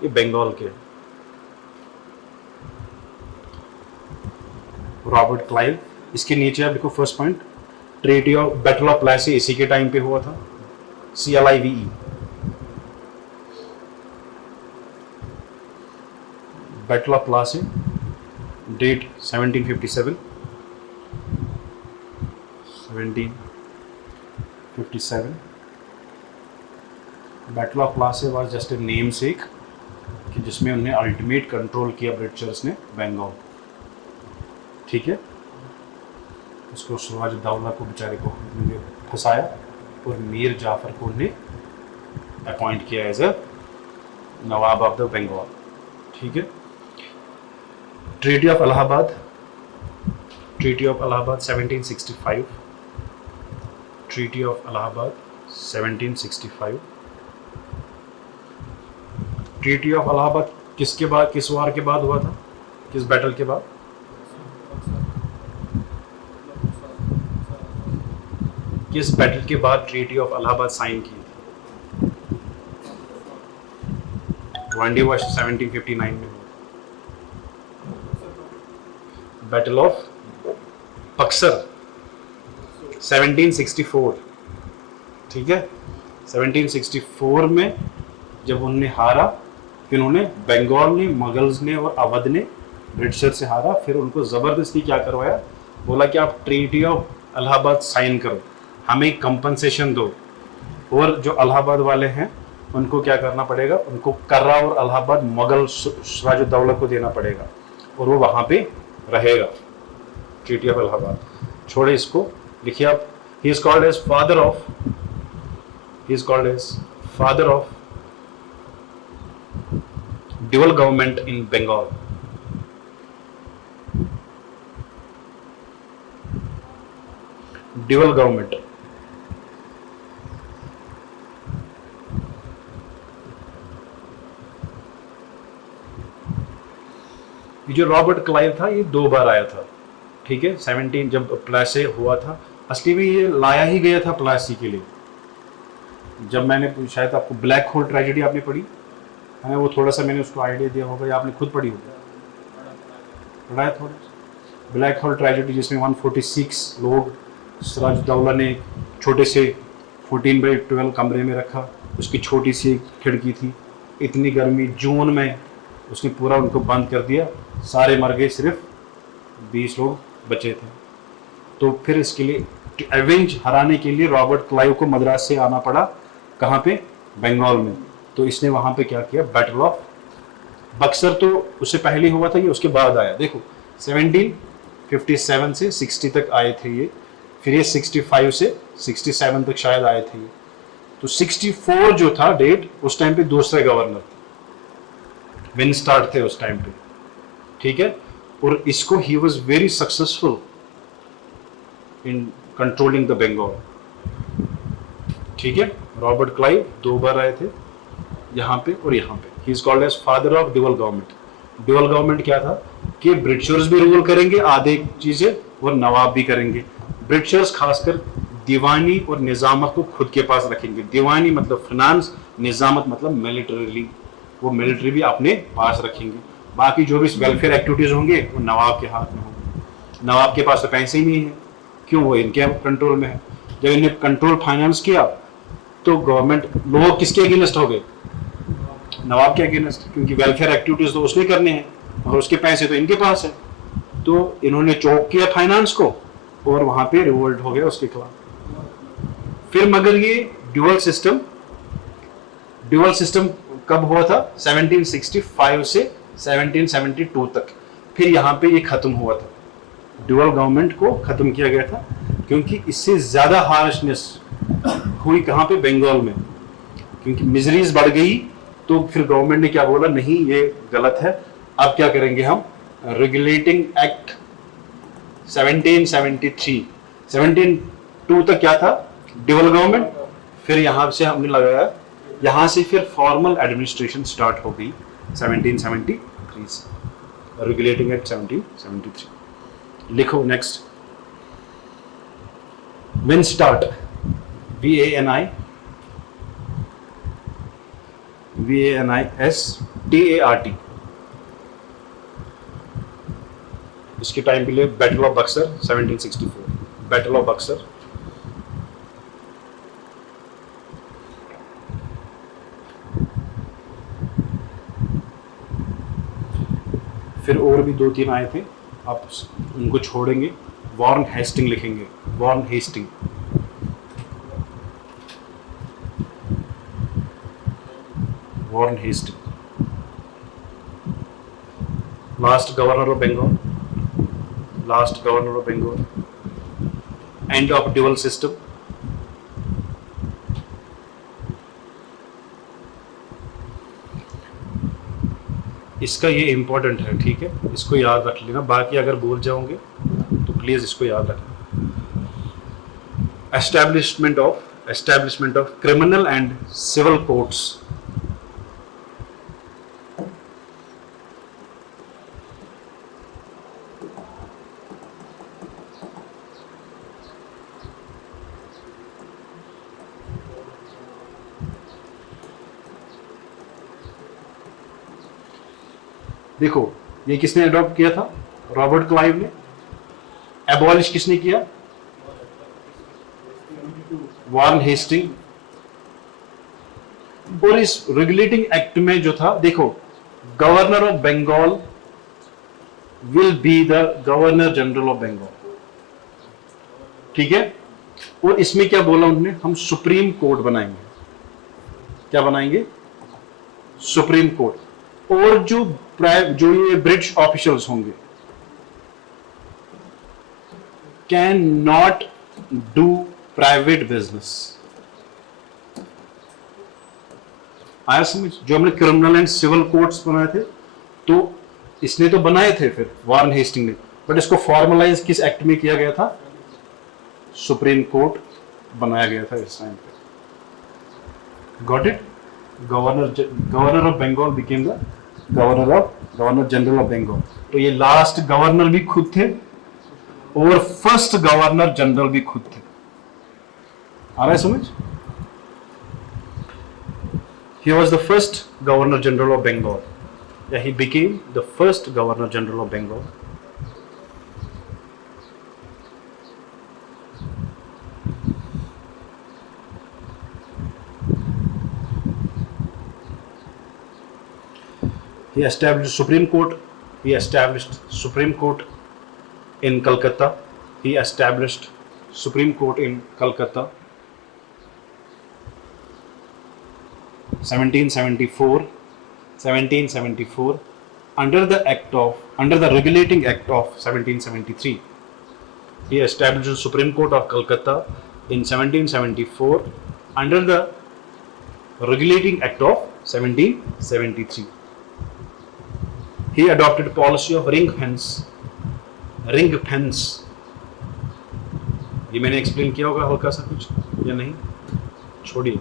ये बंगाल के। Robert Clive. इसके नीचे आप लिखो first point, treaty of battle of Plassey इसी के टाइम पे हुआ था, CLIVE। Battle of Plassey, date 1757। Battle of Plassey was just a namesake, कि जिसमें उन्हें अल्टीमेट कंट्रोल किया ब्रिटिशर्स ने बंगाल। ठीक है, उसको सिराजुद्दौला को बेचारे को फंसाया और मीर जाफर को उन्हें अपॉइंट किया as a nawab of the Bengal. ठीक है, treaty of Allahabad 1765। Treaty of Allahabad 1765। Treaty of Allahabad किसके बाद, किस वार के बाद हुआ था, किस बैटल के बाद? किस बैटल के बाद ट्रीटी ऑफ इलाहाबाद साइन की थी? वांडी वॉश 1759 में। Battle of Buxar 1764। ठीक है, 1764 में जब उन्होंने हारा, फिर उन्होंने बंगाल ने, मुगल्स ने और अवध ने ब्रिटिशर से हारा, फिर उनको ज़बरदस्ती क्या करवाया, बोला कि आप ट्रीटी ऑफ इलाहाबाद साइन करो, हमें कंपनसेशन दो, और जो इलाहाबाद वाले हैं उनको क्या करना पड़ेगा, उनको कर्रा और इलाहाबाद मुगल सिराजुद्दौला को देना पड़ेगा, और वो वहाँ पे रहेगा। Treaty of Allahabad. छोड़े इसको, लिखिए आप, he is called as father of dual government in Bengal. Dual government, ये जो रॉबर्ट क्लाइव था ये 2 बार आया था। ठीक है, 17 जब प्लासी हुआ था, असली में ये लाया ही गया था प्लासी के लिए। जब मैंने शायद आपको ब्लैक होल ट्रेजेडी आपने पढ़ी है ना, वो थोड़ा सा मैंने उसको आइडिया दिया होगा या आपने खुद पढ़ी होगी, पढ़ा है थोड़ा। ब्लैक होल ट्रेजेडी जिसमें 146 लोग सिराजुद्दौला ने छोटे से 14/12 कमरे में रखा, उसकी छोटी सी खिड़की थी, इतनी गर्मी जून में उसने पूरा उनको बंद कर दिया, सारे मर गए, सिर्फ 20 लोग बचे थे। तो फिर इसके लिए एवेंज हराने के लिए रॉबर्ट क्लाइव को मद्रास से आना पड़ा, कहाँ पे, बंगाल में। तो इसने वहाँ पे क्या किया, बैटल ऑफ बक्सर तो उससे पहले हुआ था, ये उसके बाद आया। देखो 1757 से 60 तक आए थे ये, फिर ये 65 से 67 तक शायद आए थे। तो 64 जो था डेट, उस टाइम पे दूसरे गवर्नर विंस्टार्ट थे उस टाइम पे। ठीक है, और इसको he was very successful in controlling the Bengal. ठीक है, रॉबर्ट क्लाइव 2 बार आए थे, यहाँ पे और यहाँ पे। He is called as father of dual government. Dual government क्या था कि ब्रिटिशर्स भी रूल करेंगे आधे चीजें और नवाब भी करेंगे। ब्रिटिशर्स खासकर दीवानी और निजामत को खुद के पास रखेंगे। दीवानी मतलब फाइनेंस, निजामत मतलब मिलिट्रीली, वो मिलिट्री भी अपने पास रखेंगे। बाकी जो भी वेलफेयर एक्टिविटीज होंगे वो नवाब के हाथ में होंगे। नवाब के पास तो पैसे ही नहीं है, क्यों, वो इनके कंट्रोल में है। जब इन्हें कंट्रोल फाइनेंस किया तो गवर्नमेंट, लोग किसके अगेंस्ट हो गए, नवाब के अगेंस्ट, क्योंकि वेलफेयर एक्टिविटीज तो उसने करने हैं और उसके पैसे तो इनके पास है। तो इन्होंने चौक किया फाइनेंस को और वहां पे रिवोल्ट हो गया उसके खिलाफ। फिर मगर ये ड्यूअल सिस्टम कब हुआ था, 1765 से 1772 तक। फिर यहाँ पे ये खत्म हुआ था, ड्यूअल गवर्नमेंट को खत्म किया गया था, क्योंकि इससे ज्यादा हार्शनेस हुई कहाँ पे, बंगाल में, क्योंकि मिजरीज बढ़ गई। तो फिर गवर्नमेंट ने क्या बोला, नहीं ये गलत है, अब क्या करेंगे हम, रेगुलेटिंग एक्ट 1773, 1772 तक क्या था, ड्यूअल गवर्नमेंट। फिर यहाँ से हमने लगाया, यहाँ से फिर फॉर्मल एडमिनिस्ट्रेशन स्टार्ट हो गई 1773 से, रेगुलेटिंग एक्ट 1773। लिखो नेक्स्ट, विन स्टार्ट, VANISTART। इसके टाइम के लिए battle of Buxar 1764, battle of Buxar. फिर और भी 2-3 आए थे, आप उनको छोड़ेंगे। वॉरेन हेस्टिंग लिखेंगे, Warren Hasting. Warren Hasting, last governor of Bengal, end of dual system. इसका ये इंपॉर्टेंट है, ठीक है, इसको याद रख लेना। बाकी अगर भूल जाओगे तो प्लीज इसको याद रखना। Establishment of criminal and civil courts. देखो ये किसने अडॉप्ट किया था, रॉबर्ट क्लाइव ने। एबॉलिश किसने किया, वॉरेन हेस्टिंग। और इस रेगुलेटिंग एक्ट में जो था, देखो, governor of Bengal will be the governor general of Bengal, ठीक है। और इसमें क्या बोला उन्होंने, हम सुप्रीम कोर्ट बनाएंगे। क्या बनाएंगे, सुप्रीम कोर्ट। और जो ये ब्रिटिश ऑफिशियल्स होंगे can not do private business. आया समझ, जो हमने क्रिमिनल एंड सिविल कोर्ट्स बनाए थे, तो इसने तो बनाए थे फिर वॉरेन हेस्टिंग ने, बट इसको फॉर्मलाइज किस एक्ट में किया गया था, सुप्रीम कोर्ट बनाया गया था इस टाइम पे। Got it. Governor of Bengal became the governor general of Bengal. तो ये लास्ट गवर्नर भी खुद थे और फर्स्ट गवर्नर जनरल भी खुद थे। आ रहा है समझ। He was the first Governor General of Bengal. Yeah, he became the first Governor General of Bengal. He established Supreme Court. He established Supreme Court in Calcutta. He established Supreme Court in Calcutta. 1774 under the regulating act of 1773. He established the Supreme Court of Calcutta in 1774 under the regulating act of 1773. He adopted policy of ring fence. ये मैंने explain किया होगा हल्का सा कुछ या नहीं, छोड़िए।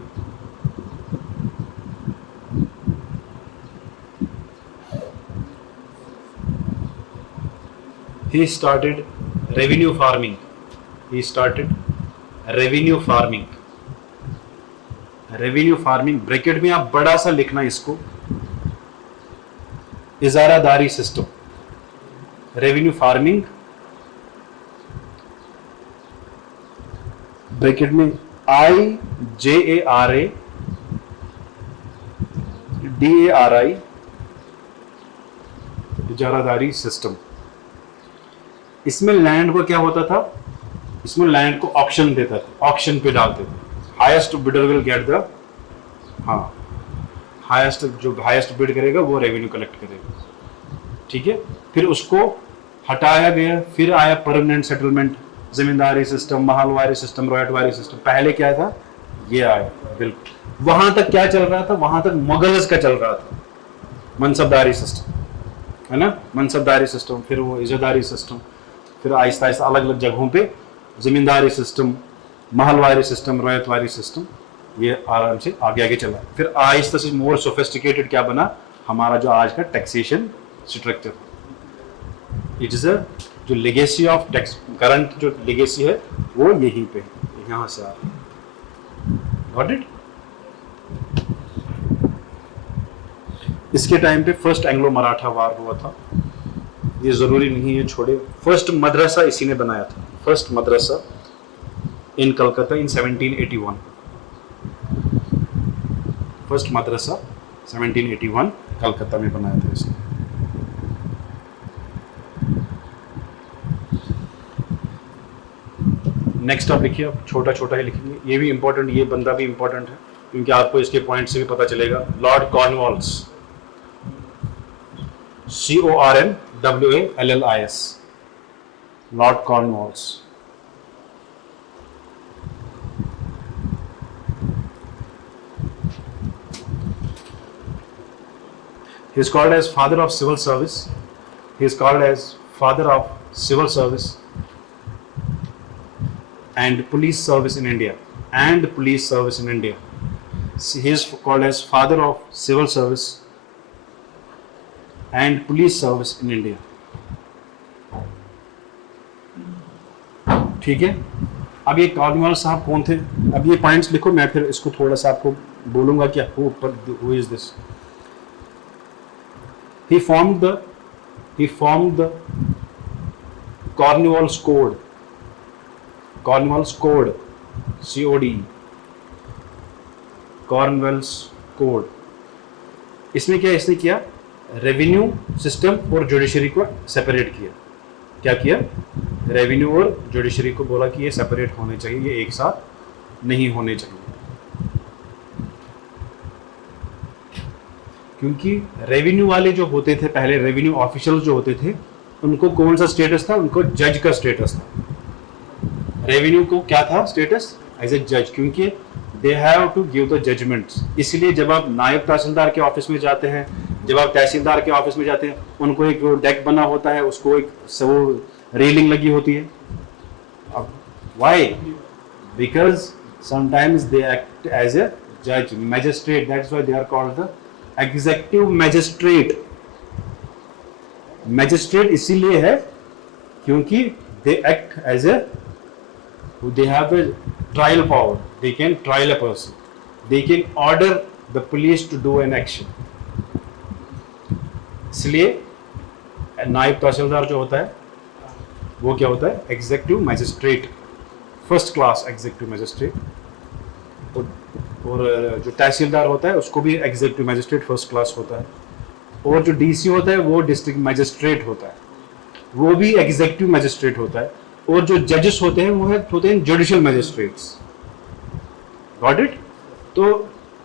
He started revenue farming. Revenue farming, revenue farming bracket में आप बड़ा सा लिखना इसको, इजारादारी सिस्टम, रेवेन्यू फार्मिंग ब्रैकेट में IJARADARI, इजारादारी सिस्टम। इसमें लैंड को क्या होता था, इसमें लैंड को ऑक्शन देता था, ऑक्शन पे डालते थे, highest bidder will get the, हाँ हाईएस्ट, जो हाईएस्ट बिड करेगा वो रेवेन्यू कलेक्ट करेगा, ठीक है। फिर उसको हटाया गया, फिर आया परमानेंट सेटलमेंट, जमींदारी सिस्टम, महलवारी सिस्टम, रॉयटवारी सिस्टम। पहले क्या था, ये आया, बिल्कुल। वहां तक क्या चल रहा था, वहां तक मुगल्स का चल रहा था, मनसबदारी सिस्टम, है ना, मनसबदारी सिस्टम, फिर वो इजादारी सिस्टम, फिर आहिस्ता आहिस्ता अलग अलग जगहों पे जमींदारी सिस्टम, महलवारी सिस्टम, रॉयतवारी सिस्टम, ये आराम से आगे आगे चला। फिर आहिस्ता से मोर सोफिस्टिकेटेड क्या बना, हमारा जो आज का taxation structure. It is a जो लेगेसी ऑफ टैक्स, करंट जो लेगेसी है वो यहीं पे, यहाँ से आ रहा है। Got it. इसके टाइम पे फर्स्ट एंग्लो मराठा वार हुआ था, ये जरूरी नहीं है छोड़े। फर्स्ट मदरसा इसी ने बनाया था, फर्स्ट मदरसा इन कलकत्ता इन 1781, फर्स्ट मदरसा 1781 कलकत्ता में बनाया था इसने। नेक्स्ट आप लिखिए, आप छोटा छोटा ही लिखेंगे, ये भी इंपॉर्टेंट, ये बंदा भी इंपॉर्टेंट है क्योंकि आपको इसके पॉइंट से भी पता चलेगा। Lord Cornwallis, CORNWALLIS, Lord Cornwallis. He is called as father of civil service. He is called as father of civil service and police service in India. And police service in India. He is called as father of civil service and police service in India. ठीक है। अब ये Cornwallis साहब कौन थे, अब ये points लिखो, मैं फिर इसको थोड़ा सा आपको बोलूंगा कि who is this. He formed the Cornwallis Code, Cornwallis Code, COD, Cornwallis Code। इसमें क्या इसने किया, रेवेन्यू सिस्टम और जुडिशरी को सेपरेट किया। क्या किया, रेवेन्यू और जुडिशरी को बोला कि ये सेपरेट होने चाहिए, ये एक साथ नहीं होने चाहिए, क्योंकि रेवेन्यू वाले जो होते थे पहले, रेवेन्यू ऑफिशियल जो होते थे, उनको कौन सा स्टेटस था, उनको जज का स्टेटस था। रेवेन्यू को क्या था स्टेटस, एज ए जज, क्योंकि they have to give the judgements. इसलिए जब आप नायब तहसीलदार के ऑफिस में जाते हैं, जब आप तहसीलदार के ऑफिस में जाते हैं, उनको एक डेक बना होता है, उसको एक वो रेलिंग लगी होती है। अब why, because sometimes they act as a जज, magistrate, that's why they are called the executive magistrate. Magistrate इसीलिए है क्योंकि they act as a, they have the trial power, they can trial a person, they can order the police to do an action. इसलिए नायब तहसीलदार जो होता है वो क्या होता है, executive magistrate, first class executive magistrate. और जो तहसीलदार होता है उसको भी एग्जीक्यूटिव मैजिस्ट्रेट फर्स्ट क्लास होता है। और जो डीसी होता है वो डिस्ट्रिक्ट मैजिस्ट्रेट होता है, वो भी एग्जीक्यूटिव मैजिस्ट्रेट होता है। और जो जजेस होते हैं वो होते हैं जुडिशियल मैजिस्ट्रेट्स। Got it. तो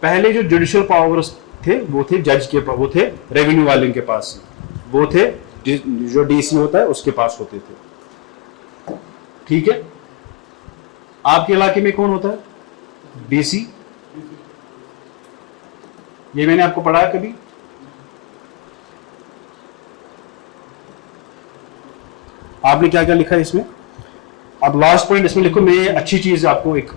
पहले जो जुडिशियल पावर्स थे वो थे जज के पास, वो थे रेवेन्यू वाले के पास, वो थे जो डीसी होता है उसके पास होते थे। ठीक है। आपके इलाके में कौन होता है, डीसी, ये मैंने आपको पढ़ाया कभी, आपने क्या क्या लिखा है इसमें। अब लास्ट पॉइंट इसमें लिखो, मैं अच्छी चीज आपको एक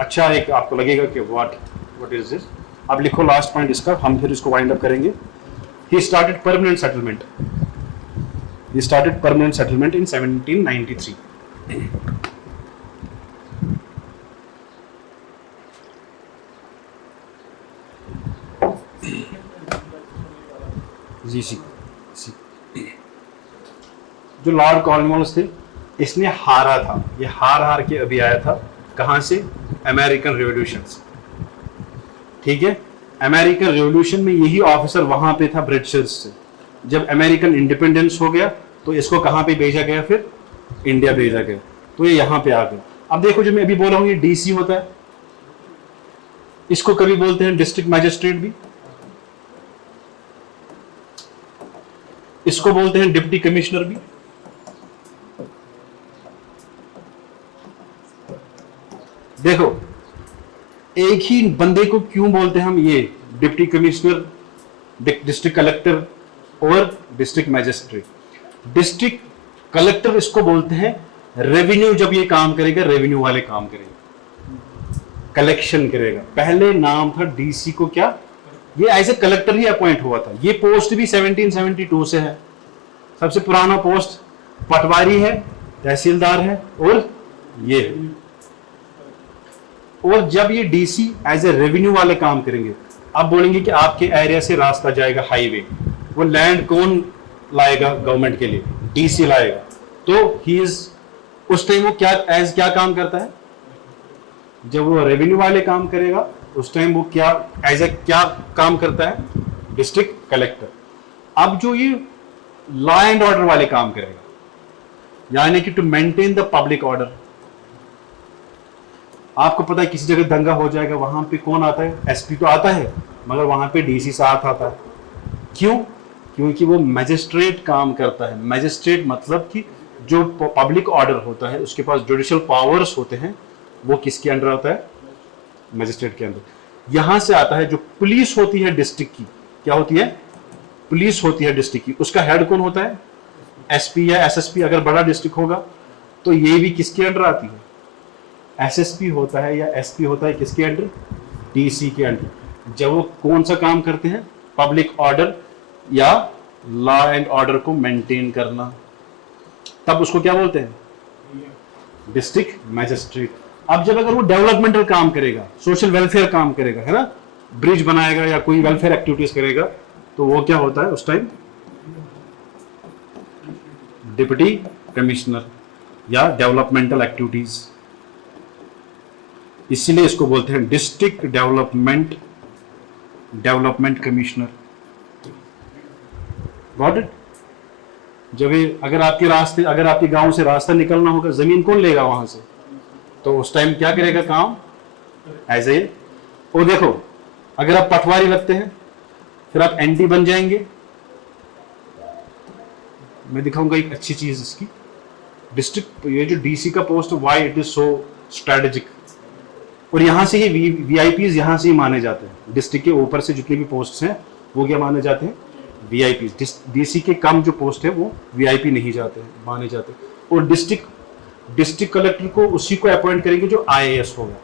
अच्छा एक आपको लगेगा कि व्हाट इज दिस। अब लिखो लास्ट पॉइंट इसका, हम फिर इसको वाइंड अप करेंगे। He started permanent settlement, he started permanent settlement in 1793. GC जो लॉर्ड कॉर्नवालिस थे, इसने हारा था, ये हार के अभी आया था कहां से, अमेरिकन रिवॉल्यूशन से, ठीक है। अमेरिकन रिवॉल्यूशन में यही ऑफिसर वहां पे था ब्रिटिशर्स से। जब अमेरिकन इंडिपेंडेंस हो गया तो इसको कहां पे भेजा गया, फिर इंडिया भेजा गया, तो ये यहां पे आ गया। अब देखो जो मैं अभी बोल रहा हूं, ये डीसी होता है, इसको कभी बोलते हैं डिस्ट्रिक्ट मैजिस्ट्रेट भी, इसको बोलते हैं डिप्टी कमिश्नर भी। देखो एक ही बंदे को क्यों बोलते हैं हम, ये डिप्टी कमिश्नर, डिस्ट्रिक्ट कलेक्टर और डिस्ट्रिक्ट मैजिस्ट्रेट। डिस्ट्रिक्ट कलेक्टर इसको बोलते हैं रेवेन्यू, जब ये काम करेगा रेवेन्यू वाले काम करेगा, कलेक्शन करेगा। पहले नाम था डीसी को क्या, ये एज ए कलेक्टर ही अपॉइंट हुआ था। ये पोस्ट भी 1772 से है। सबसे पुराना पोस्ट पटवारी है, तहसीलदार है और ये है। और जब ये डीसी एज ए रेवेन्यू वाले काम करेंगे, अब बोलेंगे कि आपके एरिया से रास्ता जाएगा हाईवे, वो लैंड कौन लाएगा गवर्नमेंट के लिए, डीसी लाएगा। तो ही इज, उस टाइम वो क्या काम करता है, जब वो रेवेन्यू वाले काम करेगा उस टाइम वो क्या एज ए क्या काम करता है, डिस्ट्रिक्ट कलेक्टर। अब जो ये लॉ एंड ऑर्डर वाले काम करेगा, यानी कि to maintain the public order. आपको पता है किसी जगह दंगा हो जाएगा, वहां पे कौन आता है, एसपी तो आता है, मगर वहां पे डीसी साथ आता है। क्यों, क्योंकि वो मैजिस्ट्रेट काम करता है। मैजिस्ट्रेट मतलब कि जो पब्लिक ऑर्डर होता है, उसके पास जुडिशियल पावर्स होते हैं, वो किसके अंडर आता है, मैजिस्ट्रेट के अंदर। यहां से आता है जो पुलिस होती है डिस्ट्रिक्ट की, क्या होती है, पुलिस होती है डिस्ट्रिक्ट की, उसका हेड कौन होता है, एसपी या एसएसपी। अगर बड़ा डिस्ट्रिक्ट होगा तो ये भी किसके अंडर आती है, एसएसपी होता है या एसपी होता है किसके अंडर, डीसी के अंडर। जब वो कौन सा काम करते हैं, पब्लिक ऑर्डर या लॉ एंड ऑर्डर को मेंटेन करना, तब उसको क्या बोलते हैं, डिस्ट्रिक्ट मैजिस्ट्रेट। अब जब अगर वो डेवलपमेंटल काम करेगा, सोशल वेलफेयर काम करेगा, है ना, ब्रिज बनाएगा या कोई वेलफेयर एक्टिविटीज करेगा, तो वो क्या होता है उस टाइम, डिप्टी कमिश्नर या डेवलपमेंटल एक्टिविटीज। इसीलिए इसको बोलते हैं district development commissioner. Got it. जब अगर आपके गांव से रास्ता निकलना होगा, जमीन कौन लेगा वहां से, तो उस टाइम क्या करेगा काम, एज ए। और देखो अगर आप पटवारी लगते हैं फिर आप एनटी बन जाएंगे। मैं दिखाऊंगा एक अच्छी चीज इसकी, डिस्ट्रिक्ट, ये जो डीसी का post, why it is so strategic. और यहां से ही वीआईपीज यहां से ही माने जाते हैं। डिस्ट्रिक्ट के ऊपर से जितने भी पोस्ट हैं वो क्या माने जाते हैं, वीआईपी। डीसी के कम जो पोस्ट है वो वीआईपी नहीं जाते हैं, माने जाते हैं। और डिस्ट्रिक्ट कलेक्टर को उसी को अपॉइंट करेंगे जो आईएएस होगा,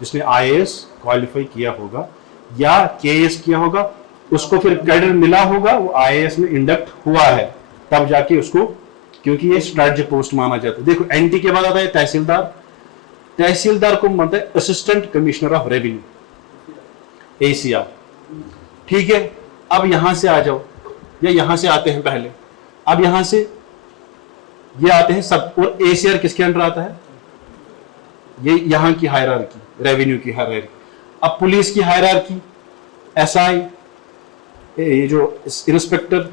जिसने आईएएस क्वालिफाई किया होगा या केएएस किया होगा, उसको फिर कैडर मिला होगा, वो आईएएस में इंडक्ट हुआ है, तब जाके उसको, क्योंकि ये स्ट्रेटेजिक पोस्ट माना जाता है। देखो एनटी के बाद आता है तहसीलदार। तहसीलदार को मानता है assistant commissioner of revenue, ACR, ठीक है। अब यहां से आ जाओ, या यहां से आते हैं पहले, अब यहां से ये आते हैं सब। और एसीआर किसके अंडर आता है, ये यहां की हायरार्की, रेवेन्यू की हायरार्की। अब पुलिस की हायरार्की, एसआई, ये जो इंस्पेक्टर,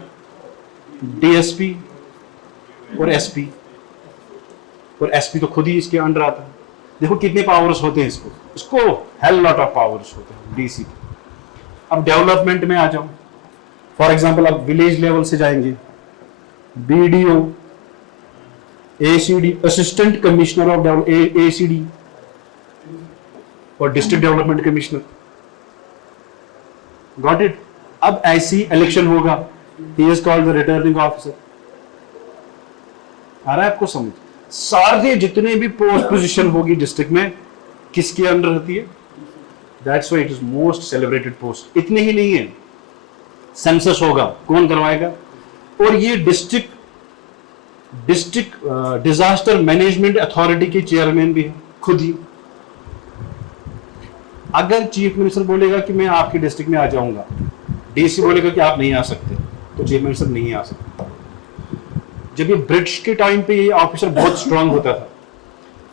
डीएसपी और एसपी। और एसपी तो खुद ही इसके अंडर आता है। देखो कितने पावर्स होते हैं इसको हेल लॉट ऑफ पावर्स होते हैं डीसी। अब डेवलपमेंट में आ जाओ, फॉर एग्जांपल अब विलेज लेवल से जाएंगे, BDO, ACD, assistant commissioner of ACD और district development commissioner. Got it. अब ऐसी इलेक्शन होगा, he is called the returning officer. आ रहा है आपको समझ, सारे जितने भी पोस्ट पोजीशन होगी डिस्ट्रिक्ट में किसके अंडर होती है, that's why it is most celebrated post. इतने ही नहीं है, सेंसस होगा, कौन करवाएगा, और ये डिस्ट्रिक्ट डिजास्टर मैनेजमेंट अथॉरिटी के चेयरमैन भी है खुद ही। अगर चीफ मिनिस्टर बोलेगा कि मैं आपके डिस्ट्रिक्ट में आ जाऊंगा, डीसी बोलेगा कि आप नहीं आ सकते, तो चीफ मिनिस्टर नहीं आ सकता। जब ये ब्रिटिश के टाइम पे ये ऑफिसर बहुत स्ट्रांग होता था,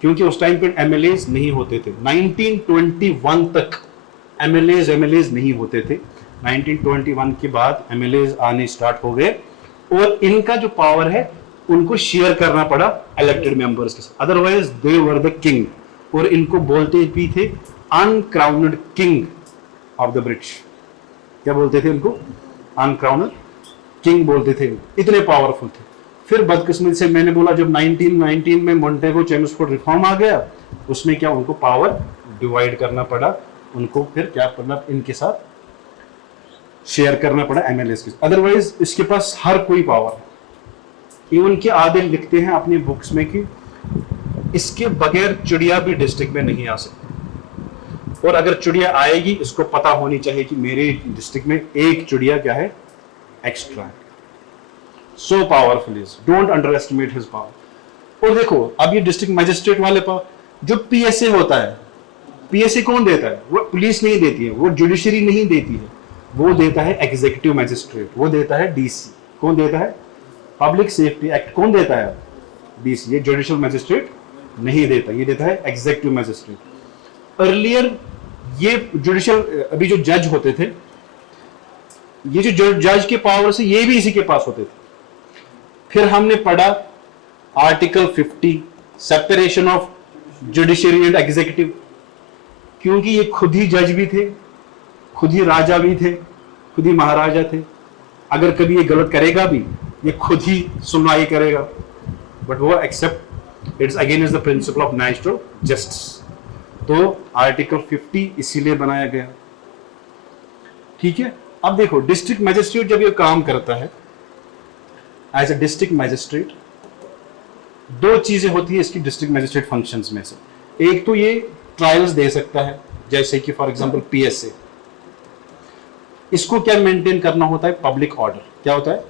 क्योंकि उस टाइम पे एमएलएज नहीं होते थे। 1921 तक एमएलएज नहीं होते थे। 1921 के बाद एमएलएज आने स्टार्ट हो गए, और इनका जो पावर है उनको शेयर करना पड़ा इलेक्टेड मेंबर्स के साथ। Otherwise they were the king, और इनको बोलते भी थे अनक्राउन्ड किंग ऑफ द ब्रिटिश। क्या बोलते थे उनको? अनक्राउन्ड किंग बोलते थे, इतने पावरफुल थे। फिर बदकिस्मती से मैंने बोला जब 1919 में मोंटेगो चेम्सफोर्ड रिफॉर्म आ गया, उसमें क्या उनको पावर डिवाइड करना पड़ा, उनको फिर क्या मतलब इनके साथ शेयर करना पड़ा एमएलए के। अदरवाइज इसके पास हर कोई पावर है। इवन के आधे लिखते हैं अपनी बुक्स में कि इसके बगैर चिड़िया भी डिस्ट्रिक्ट में नहीं आ सकती, और अगर चिड़िया आएगी इसको पता होनी चाहिए कि मेरे डिस्ट्रिक्ट में एक चिड़िया क्या है, extra. So powerful is, don't under estimate his power. और देखो अब ये डिस्ट्रिक्ट मजिस्ट्रेट वाले पावर, जो पीएसए होता है, पीएसए कौन देता है? वो पुलिस नहीं देती है, वो जुडिशरी नहीं देती है, वो देता है एग्जीक्यूटिव मजिस्ट्रेट, वो देता है डीसी। कौन देता है? पब्लिक सेफ्टी एक्ट कौन देता है? डीसी। ये जुडिशियल मजिस्ट्रेट नहीं देता, ये देता है एग्जीक्यूटिव मजिस्ट्रेट। अर्लियर ये जुडिशियल, अभी जो जज होते थे, ये जो जज के पावर से ये भी इसी के पास होते थे। फिर हमने पढ़ा article 50, separation of judiciary and executive, क्योंकि ये खुद ही जज भी थे, खुद ही राजा भी थे, खुद ही महाराजा थे। अगर कभी ये गलत करेगा भी, ये खुद ही सुनवाई करेगा, बट वो except it's against the principle of natural justice. तो आर्टिकल 50 इसीलिए बनाया गया। ठीक है, अब देखो डिस्ट्रिक्ट मजिस्ट्रेट जब ये काम करता है एज ए डिस्ट्रिक्ट मजिस्ट्रेट, दो चीजें होती है इसकी डिस्ट्रिक्ट मजिस्ट्रेट फंक्शंस में से। एक तो ये ट्रायल्स दे सकता है, जैसे कि फॉर एग्जांपल पीएसए, इसको क्या मेंटेन करना होता है? Public order. क्या होता है?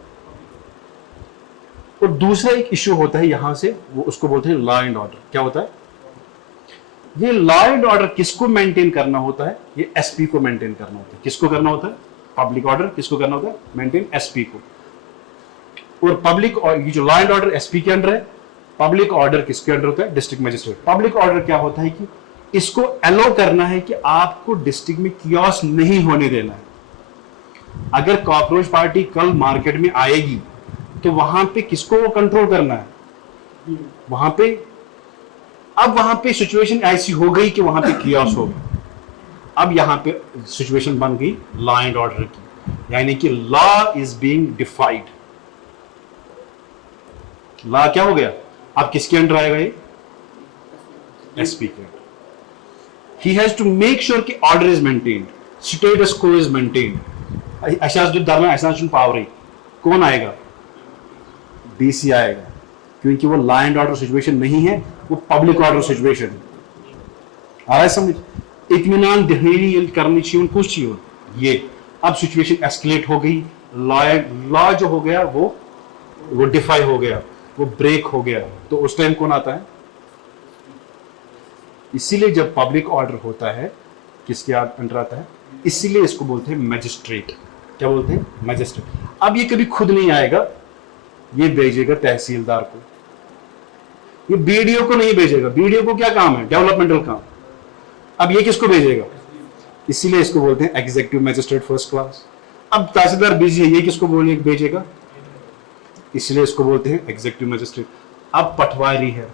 और दूसरा एक इश्यू होता है यहां से, वो उसको बोलते हैं लॉ एंड ऑर्डर। क्या होता है? ये लॉ एंड ऑर्डर किसको मेंटेन करना होता है? ये एसपी को मेंटेन करना होता है। किसको करना होता है? पब्लिक ऑर्डर किसको करना होता है? मेंटेन एसपी को। और पब्लिक, ये जो लॉ एंड ऑर्डर एसपी के अंडर है, पब्लिक ऑर्डर किसके अंडर होता है? District magistrate. पब्लिक ऑर्डर क्या होता है कि इसको अलो करना है कि आपको डिस्ट्रिक्ट में कियोस नहीं होने देना है। अगर कॉकरोच पार्टी कल मार्केट में आएगी तो वहां पे किसको वो कंट्रोल करना है? वहां पे, अब वहां पे सिचुएशन ऐसी हो गई कि वहां पे कियोस हो गया। अब यहां पे सिचुएशन बन गई लॉ एंड ऑर्डर की, यानी कि लॉ इज बीइंग डिफाइड। लॉ क्या हो गया? अब किसके अंडर आएगा ये? एसपी के under. He has to make sure कि order is maintained, status quo is maintained. अशास जो दरम्यान एहसास पावर है, कौन आएगा? डीसी आएगा, क्योंकि वो लॉ एंड ऑर्डर सिचुएशन नहीं है, वो पब्लिक ऑर्डर सिचुएशन है। आ रहा है समझ? इत्मीनान दहलील करनी चाहिए उनको चाहिए ये। अब सिचुएशन एस्केलेट हो गई, लॉ जो हो गया वो डिफाई हो गया, वो ब्रेक हो गया, तो उस टाइम कौन आता है? इसीलिए जब पब्लिक ऑर्डर होता है किसके अंडर आता है? इसीलिए इसको बोलते हैं मैजिस्ट्रेट। क्या बोलते हैं? मैजिस्ट्रेट। अब ये कभी खुद नहीं आएगा, ये भेजेगा तहसीलदार को, ये बीडीओ को नहीं भेजेगा। बीडीओ को क्या काम है? डेवलपमेंटल काम। अब ये किसको भेजेगा? इसीलिए इसको बोलते हैं एग्जीक्यूटिव मैजिस्ट्रेट फर्स्ट क्लास। अब तहसीलदार बिजी है, ये किसको भेजेगा? इसलिए इसको बोलते हैं एग्जीक्यूटिव मैजिस्ट्रेट। अब पटवारी है,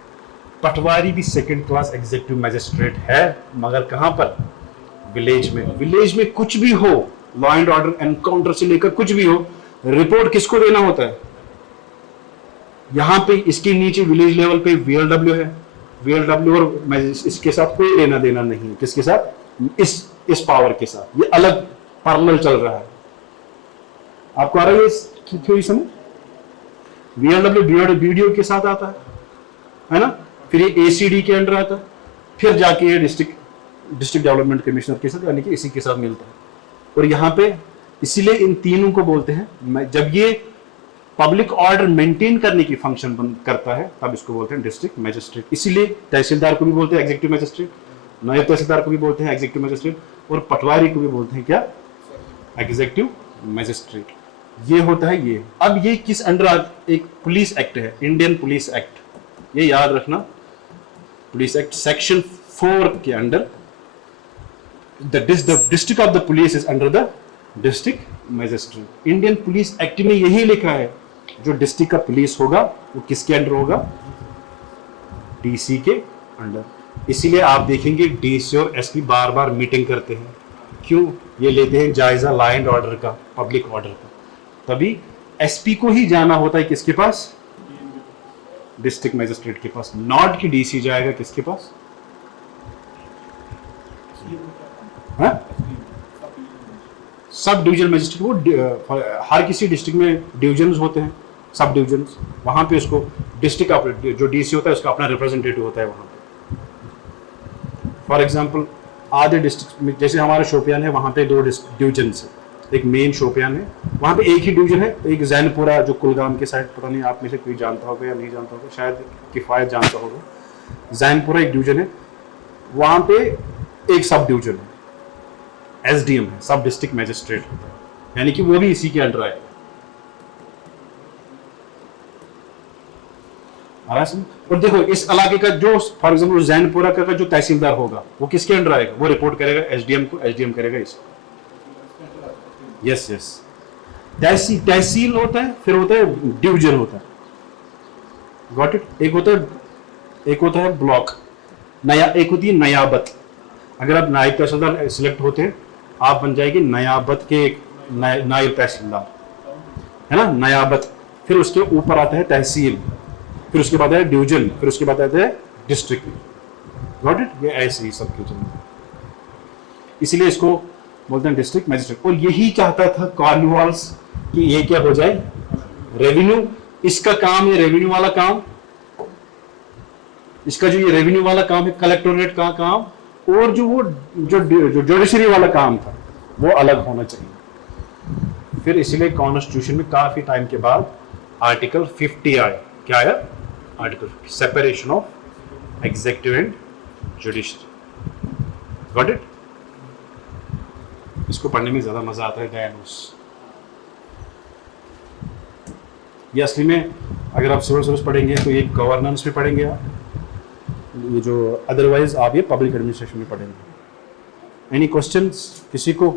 पटवारी भी सेकंड क्लास एग्जीक्यूटिव मैजिस्ट्रेट है, मगर कहां पर? विलेज में। विलेज में कुछ भी हो, लॉ एंड ऑर्डर एनकाउंटर से लेकर कुछ भी हो, रिपोर्ट किसको देना होता है? यहां पे इसके नीचे विलेज लेवल पे वीएलडब्ल्यू है, वीएलडब्ल्यू और इसके साथ कोई लेना देना नहीं है। किसके साथ? इस पावर के साथ। ये अलग पैरेलल चल रहा है। आपको आ रहा है ये थ्योरी समझ? वीएलडब्ल्यू बीडीओ के साथ आता है ना, फिर ये एसीडी के अंडर आता है, फिर जाके ये डिस्ट्रिक्ट डेवलपमेंट कमिश्नर के साथ, यानी कि इसी के साथ मिलता है। और यहाँ पे इसीलिए इन तीनों को बोलते हैं, जब ये पब्लिक ऑर्डर मेंटेन करने की फंक्शन करता है तब इसको बोलते हैं डिस्ट्रिक्ट मैजिस्ट्रेट। इसीलिए तहसीलदार को भी बोलते हैं एग्जीक्यूटिव मैजिस्ट्रेट, नायब तहसीलदार को भी बोलते हैं एग्जीक्यूटिव मैजिस्ट्रेट, और पटवारी को भी बोलते हैं क्या? Executive magistrate. ये होता है ये। अब ये किस अंडर, एक पुलिस एक्ट है, इंडियन पुलिस एक्ट, ये याद रखना। पुलिस एक्ट सेक्शन 4 के under the district of the police is under the district magistrate. Indian police act में यही लिखा है, जो डिस्ट्रिक्ट का पुलिस होगा वो किसके अंडर होगा, डीसी के अंडर। इसीलिए आप देखेंगे डीसी और एसपी बार बार मीटिंग करते हैं, क्यों, ये लेते हैं जायजा लॉ एंड ऑर्डर का, पब्लिक ऑर्डर का। तभी एसपी को ही जाना होता है किसके पास, डिस्ट्रिक्ट मजिस्ट्रेट के पास, नॉट कि डीसी जाएगा किसके पास, हाँ? सब डिवीजन मजिस्ट्रेट, वो हर किसी डिस्ट्रिक्ट में डिवीजन होते हैं, सब डिवीजन, वहां पे उसको डिस्ट्रिक्ट का जो डीसी होता है उसका अपना रिप्रेजेंटेटिव होता है वहां पे। फॉर एग्जांपल आधे डिस्ट्रिक्ट में, जैसे हमारा शोपियान है, वहां पे 2 डिवीजन है, एक मेन शोपियान है, वहां पे एक ही डिवीजन है, एक जैनपुरा जो कुलगाम के साइड, पता नहीं आप में से कोई जानता होगा या नहीं जानता होगा, शायद किफायत जानता होगा, जैनपुरा एक डिवीजन है, वहां पे एक सब डिवीजन है, एसडीएम है, सब डिस्ट्रिक्ट मजिस्ट्रेट, यानी कि वो भी इसी के अंडर आएगा। और देखो इस इलाके का जो फॉर एग्जाम्पल जैनपुरा का जो तहसीलदार होगा वो किसके अंडर आएगा, वो रिपोर्ट करेगा एसडीएम को, एसडीएम करेगा इसको। यस यस, तहसील होता है, फिर होता है डिवीजन होता है, गॉट इट। एक होता है ब्लॉक, एक होती है नयाबत। अगर आप नायब तहसीलदार सिलेक्ट होते हैं, आप बन जाएगी नयाबत के एक नायब तहसीलदार, है ना, नयाबत। फिर उसके ऊपर आता है तहसील, फिर उसके बाद है डिवीजन, फिर उसके बाद आता है डिस्ट्रिक्ट, गॉट इट। ये ऐसे ही सब कुछ, इसीलिए इसको बोलते हैं डिस्ट्रिक्ट मजिस्ट्रेट। और यही चाहता था कॉर्नवाल्स कि ये क्या हो जाए, रेवेन्यू, इसका काम है रेवेन्यू वाला काम, इसका जो ये रेवेन्यू वाला काम है, कलेक्टोरेट का काम, और जो जुडिशरी वाला काम था वो अलग होना चाहिए। फिर इसीलिए कॉन्स्टिट्यूशन में काफी टाइम के बाद आर्टिकल 50 आया। क्या आया, article separation of executive and judiciary, got it. इसको पढ़ने में ज्यादा मजा आता है दयानुस। ये असली में अगर आप सिविल सर्विस पढ़ेंगे तो ये गवर्नेंस में पढ़ेंगे आप, ये जो अदरवाइज आप ये पब्लिक एडमिनिस्ट्रेशन में पढ़ेंगे। एनी क्वेश्चंस किसी को?